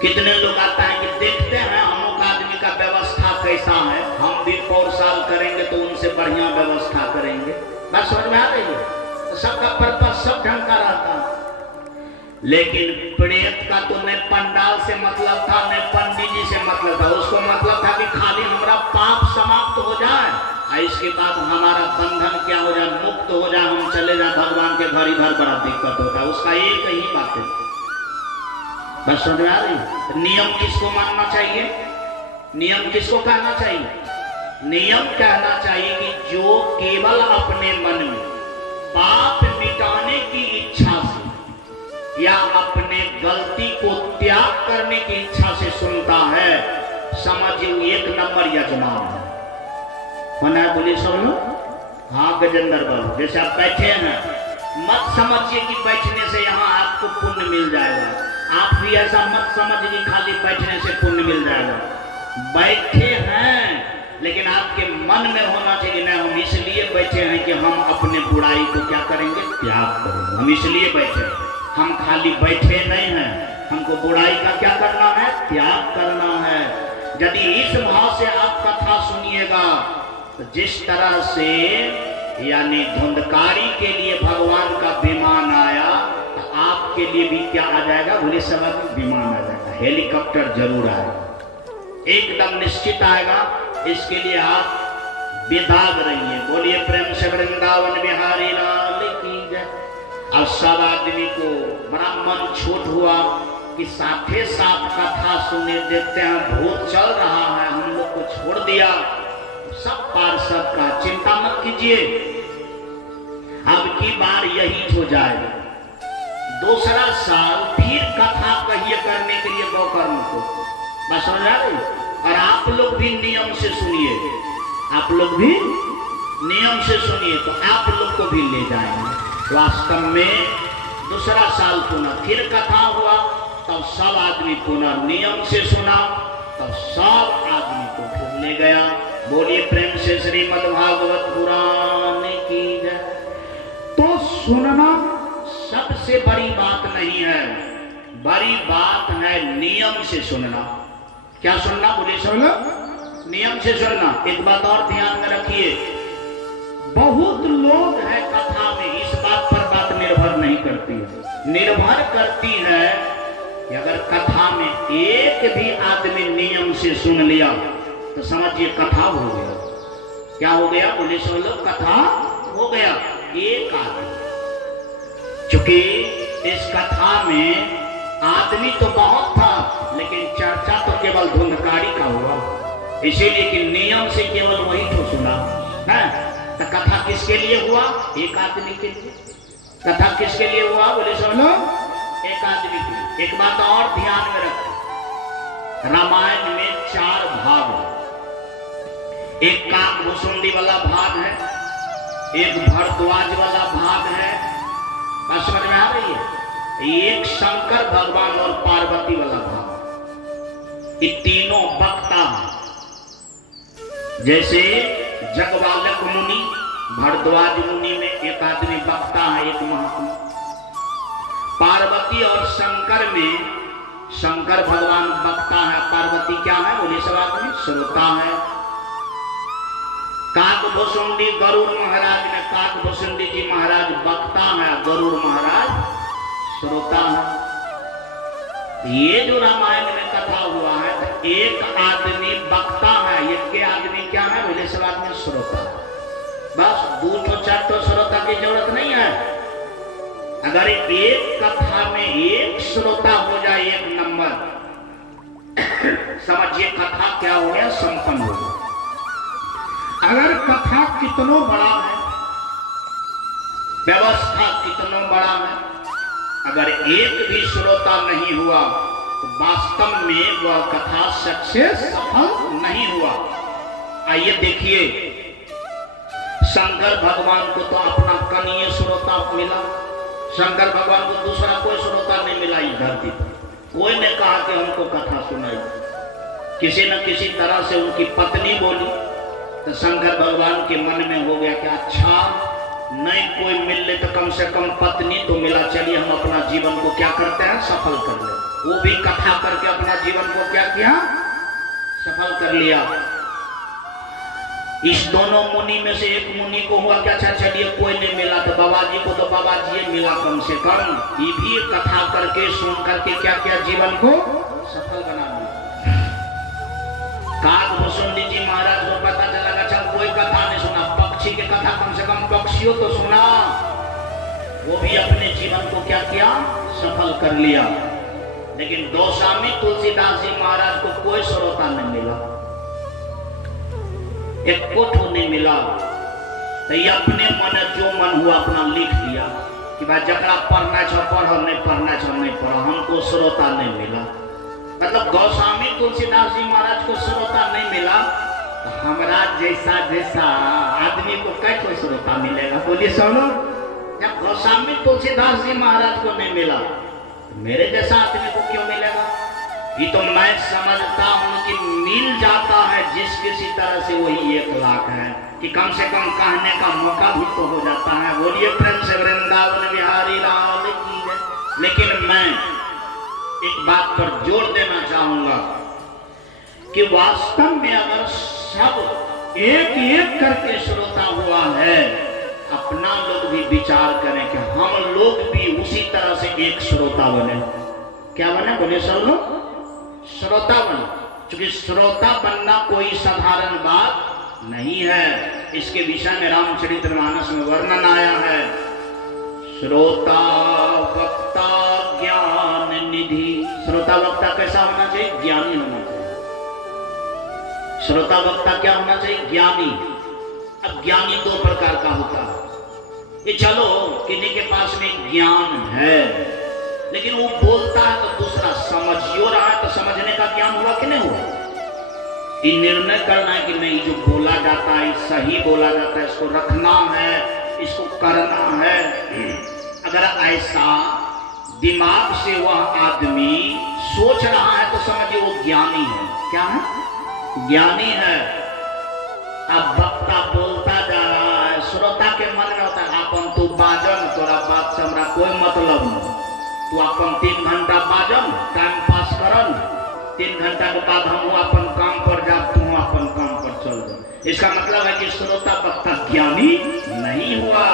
कितने लोग आता है कि देखते हैं अमुक आदमी का व्यवस्था कैसा है, हम भी 4 साल करेंगे तो उनसे बढ़िया व्यवस्था करेंगे। बस समझ में आ रही है? तो सबका पर्पस सब ढंग का रहता है। लेकिन प्रेत का तो न पंडाल से मतलब था, न पंडित जी से मतलब था। उसको मतलब था कि खाली हमारा पाप समाप्त हो जाए और इसके बाद हमारा बंधन क्या हो जाए, मुक्त हो जाए, हम चले जाए भगवान के घर। इधर बड़ा दिक्कत होता है। उसका एक ही बात है। बस समझ में आ रही? नियम किसको मानना चाहिए? नियम किसको कहना चाहिए? नियम कहना चाहिए कि जो केवल अपने मन में पाप मिटाने की इच्छा से या अपने गलती को त्याग करने की इच्छा से सुनता है, समझिए 1 नंबर यजमान है। मना बोले सब लोग? हाँ गजेंद्र बाबू, जैसे आप बैठे हैं, मत समझिए कि बैठने से यहाँ आपको पुण्य मिल जाएगा। आप भी ऐसा मत समझिए खाली बैठने से पुण्य मिल जाएगा। बैठे हैं लेकिन आपके मन में होना चाहिए ना, हम इसलिए बैठे हैं कि हम अपने बुराई को क्या करेंगे, त्याग करेंगे। हम इसलिए बैठे हैं, हम खाली बैठे नहीं हैं, हमको बुराई का क्या करना है, त्याग करना है। यदि इस भाव से आप कथा सुनिएगा तो जिस तरह से यानी धुंधकारी के लिए भगवान का विमान आया, तो आपके लिए भी क्या आ जाएगा, बोले समझ विमान आ जाएगा, हेलीकॉप्टर जरूर आएगा, एकदम निश्चित आएगा। इसके लिए आप बेदाग रहिए। बोलिए प्रेम से वृंदावन बिहारी लाल की जय। और सब आदमी को बड़ा मन छोट हुआ कि साथे साथ कथा सुने, देखते हैं भूत चल रहा है, हम लोग को छोड़ दिया। सब पार्षद का चिंता मत कीजिए, अब की बार यही हो जाएगा। दूसरा साल फिर कथा कहिए करने के लिए गौकर्म को। बस समझ आ रही? और आप लोग भी नियम से सुनिए, आप लोग भी नियम से सुनिए तो आप लोग को भी ले जाएंगे। वास्तव में दूसरा साल पुनः फिर कथा हुआ, तब सब आदमी पुनः नियम से सुना, तब सब आदमी को फिर ले गया। बोलिए प्रेम से श्रीमद् भागवत पुराण की जय। तो सुनना सबसे बड़ी बात नहीं है, बड़ी बात है नियम से सुनना। क्या सुनना बोले? सुनना, नियम से सुनना। एक बात और ध्यान में रखिए, बहुत लोग हैं कथा में, इस बात पर बात निर्भर नहीं करती है। निर्भर करती है कि अगर कथा में एक भी आदमी नियम से सुन लिया तो समझिए कथा हो गया। क्या हो गया बोले? सब लोग कथा हो गया। एक आदमी, चूंकि इस कथा में आदमी तो बहुत था लेकिन चर्चा तो केवल धुंधकारी का हुआ, इसीलिए कि नियम से केवल वही तो सुना है। तो कथा किसके लिए हुआ? एक आदमी के लिए। कथा किसके लिए हुआ बोले? सब लोग एक आदमी के लिए। एक बात और ध्यान में रखें, रामायण में 4 भाग है। एक काकभूषुंडी वाला भाग है, एक भरद्वाज वाला भाग है, समझ में आ रही है? एक शंकर भगवान और पार्वती वाला भाग। ये तीनों वक्ता हैं। जैसे जगवालक मुनि, भरद्वाज मुनि में एक आदमी वक्ता है, एक महात्मा। पार्वती और शंकर में शंकर भगवान वक्ता है, पार्वती क्या है बोले? सब आदमी श्रोता है। काकभूषुंडी गरुड़ महाराज में काकभूषुंडी जी महाराज वक्ता है, गरुड़ महाराज श्रोता है। ये जो रामायण में कथा हुआ है तो एक आदमी वक्ता है, एक के आदमी क्या है बोले? सब आदमी श्रोता। बस 2-4 श्रोता की जरूरत नहीं है। अगर एक कथा में एक श्रोता हो जाए, एक नंबर, समझिए कथा क्या हो गया? संपन्न हो गया। अगर कथा कितनो बड़ा है, व्यवस्था कितनो बड़ा है, अगर एक भी श्रोता नहीं हुआ तो वास्तव में वह कथा सक्सेस सफल नहीं हुआ। आइए देखिए, शंकर भगवान को तो अपना कनीय श्रोता मिला, शंकर भगवान को दूसरा कोई श्रोता नहीं मिला इस धरती पर। कोई ने कहा कि हमको कथा सुनाई, किसी न किसी तरह से उनकी पत्नी बोली तो शंकर भगवान के मन में हो गया कि अच्छा नहीं कोई मिल ले तो कम से कम पत्नी तो मिला, चलिए हम अपना जीवन को क्या करते हैं? सफल कर ले। वो भी कथा करके अपना जीवन को क्या किया? सफल कर लिया। इस दोनों मुनि में से एक मुनि को हुआ कि अच्छा चलिए कोई नहीं मिला तो बाबा जी को तो बाबा जी मिला, कम से कम ये भी कथा करके सुन करके क्या किया? जीवन को सफल बना लिया। काकभूषुंडी जी महाराज को पता चला अच्छा कोई कथा नहीं सुना, पक्षी की कथा कम से कम पक्षियों तो सुना। वो भी अपने जीवन को क्या किया? सफल कर लिया। लेकिन गोस्वामी तुलसीदास जी महाराज को कोई श्रोता नहीं मिला, एक कोठो नहीं मिला। तो ये अपने मन जो मन हुआ अपना लिख दिया कि भाई जकरा पढ़ना छो पढ़ो, नहीं पढ़ना छो नहीं पढ़ो, हमको श्रोता नहीं मिला। मतलब गोस्वामी तुलसीदास जी महाराज को श्रोता नहीं मिला, तो हमारा जैसा आदमी को क्या कोई श्रोता मिलेगा? बोलिए सुनो, जब गोस्वामी तुलसीदास जी महाराज को नहीं मिला तो मेरे जैसा आदमी को क्यों मिलेगा? ये तो मैं समझता हूं कि मिल जाता है जिस किसी तरह से वही 1 लाख है कि कम से कम कहने का मौका भी तो हो जाता है। बोलिए प्रेम से वृंदावन बिहारी लाल की जय। लेकिन मैं एक बात पर जोर देना चाहूंगा कि वास्तव में अगर सब एक एक करके श्रोता हुआ है, अपना लोग भी विचार करें कि हम लोग भी उसी तरह से एक श्रोता बने। क्या बने? बोले सब लोग श्रोता बने। क्योंकि श्रोता बनना कोई साधारण बात नहीं है। इसके विषय में रामचरितमानस में वर्णन आया है, श्रोता वक्ता ज्ञान निधि। श्रोता वक्ता कैसा होना चाहिए? ज्ञानी होना चाहिए। श्रोता वक्ता क्या होना चाहिए? ज्ञानी। अब ज्ञानी 2 प्रकार का होता है। ये चलो किसी के पास में ज्ञान है लेकिन वो बोलता है तो दूसरा समझियो रहा है, तो समझने का ज्ञान हुआ कि नहीं हुआ? ये निर्णय करना है कि नहीं जो बोला जाता है सही बोला जाता है, इसको रखना है, इसको करना है। अगर ऐसा दिमाग से वह आदमी सोच रहा है तो समझिए वो ज्ञानी है। क्या है? ज्ञानी है। अब वक्ता बोलता जा रहा है, श्रोता के मन में होता है अपन तू बाजन, तोरा बात से हमरा कोई मतलब नहीं, तू अपन 3 घंटा बाजन टाइम पास करन, 3 घंटा के बाद हम अपन काम पर जा, तू अपन काम पर चल जा। इसका मतलब है कि श्रोता वक्ता ज्ञानी नहीं हुआ।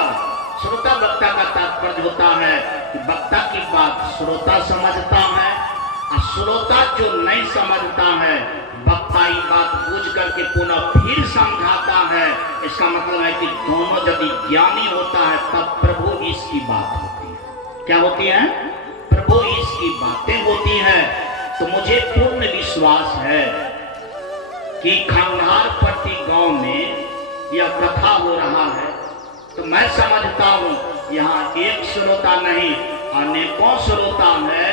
श्रोता वक्ता का तात्पर्य होता है कि वक्ता की बात श्रोता समझता है, और श्रोता जो नहीं समझता है वक्ता ये बात पूछ करके पुनः फिर समझाता है। इसका मतलब है कि दोनों यदि ज्ञानी होता है तब प्रभु इसकी बात होती है। क्या होती है? प्रभु इसकी बातें होती है। तो मुझे पूर्ण विश्वास है कि खंडार प्रति गांव में यह कथा हो रहा है, तो मैं समझता हूं यहाँ एक श्रोता नहीं अनेकों श्रोता है,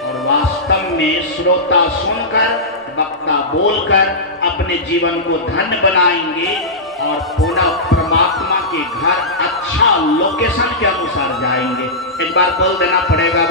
और वास्तव में श्रोता सुनकर वक्ता बोलकर अपने जीवन को धन्य बनाएंगे और पुनः परमात्मा के घर अच्छा लोकेशन के अनुसार जाएंगे। एक बार बोल देना पड़ेगा,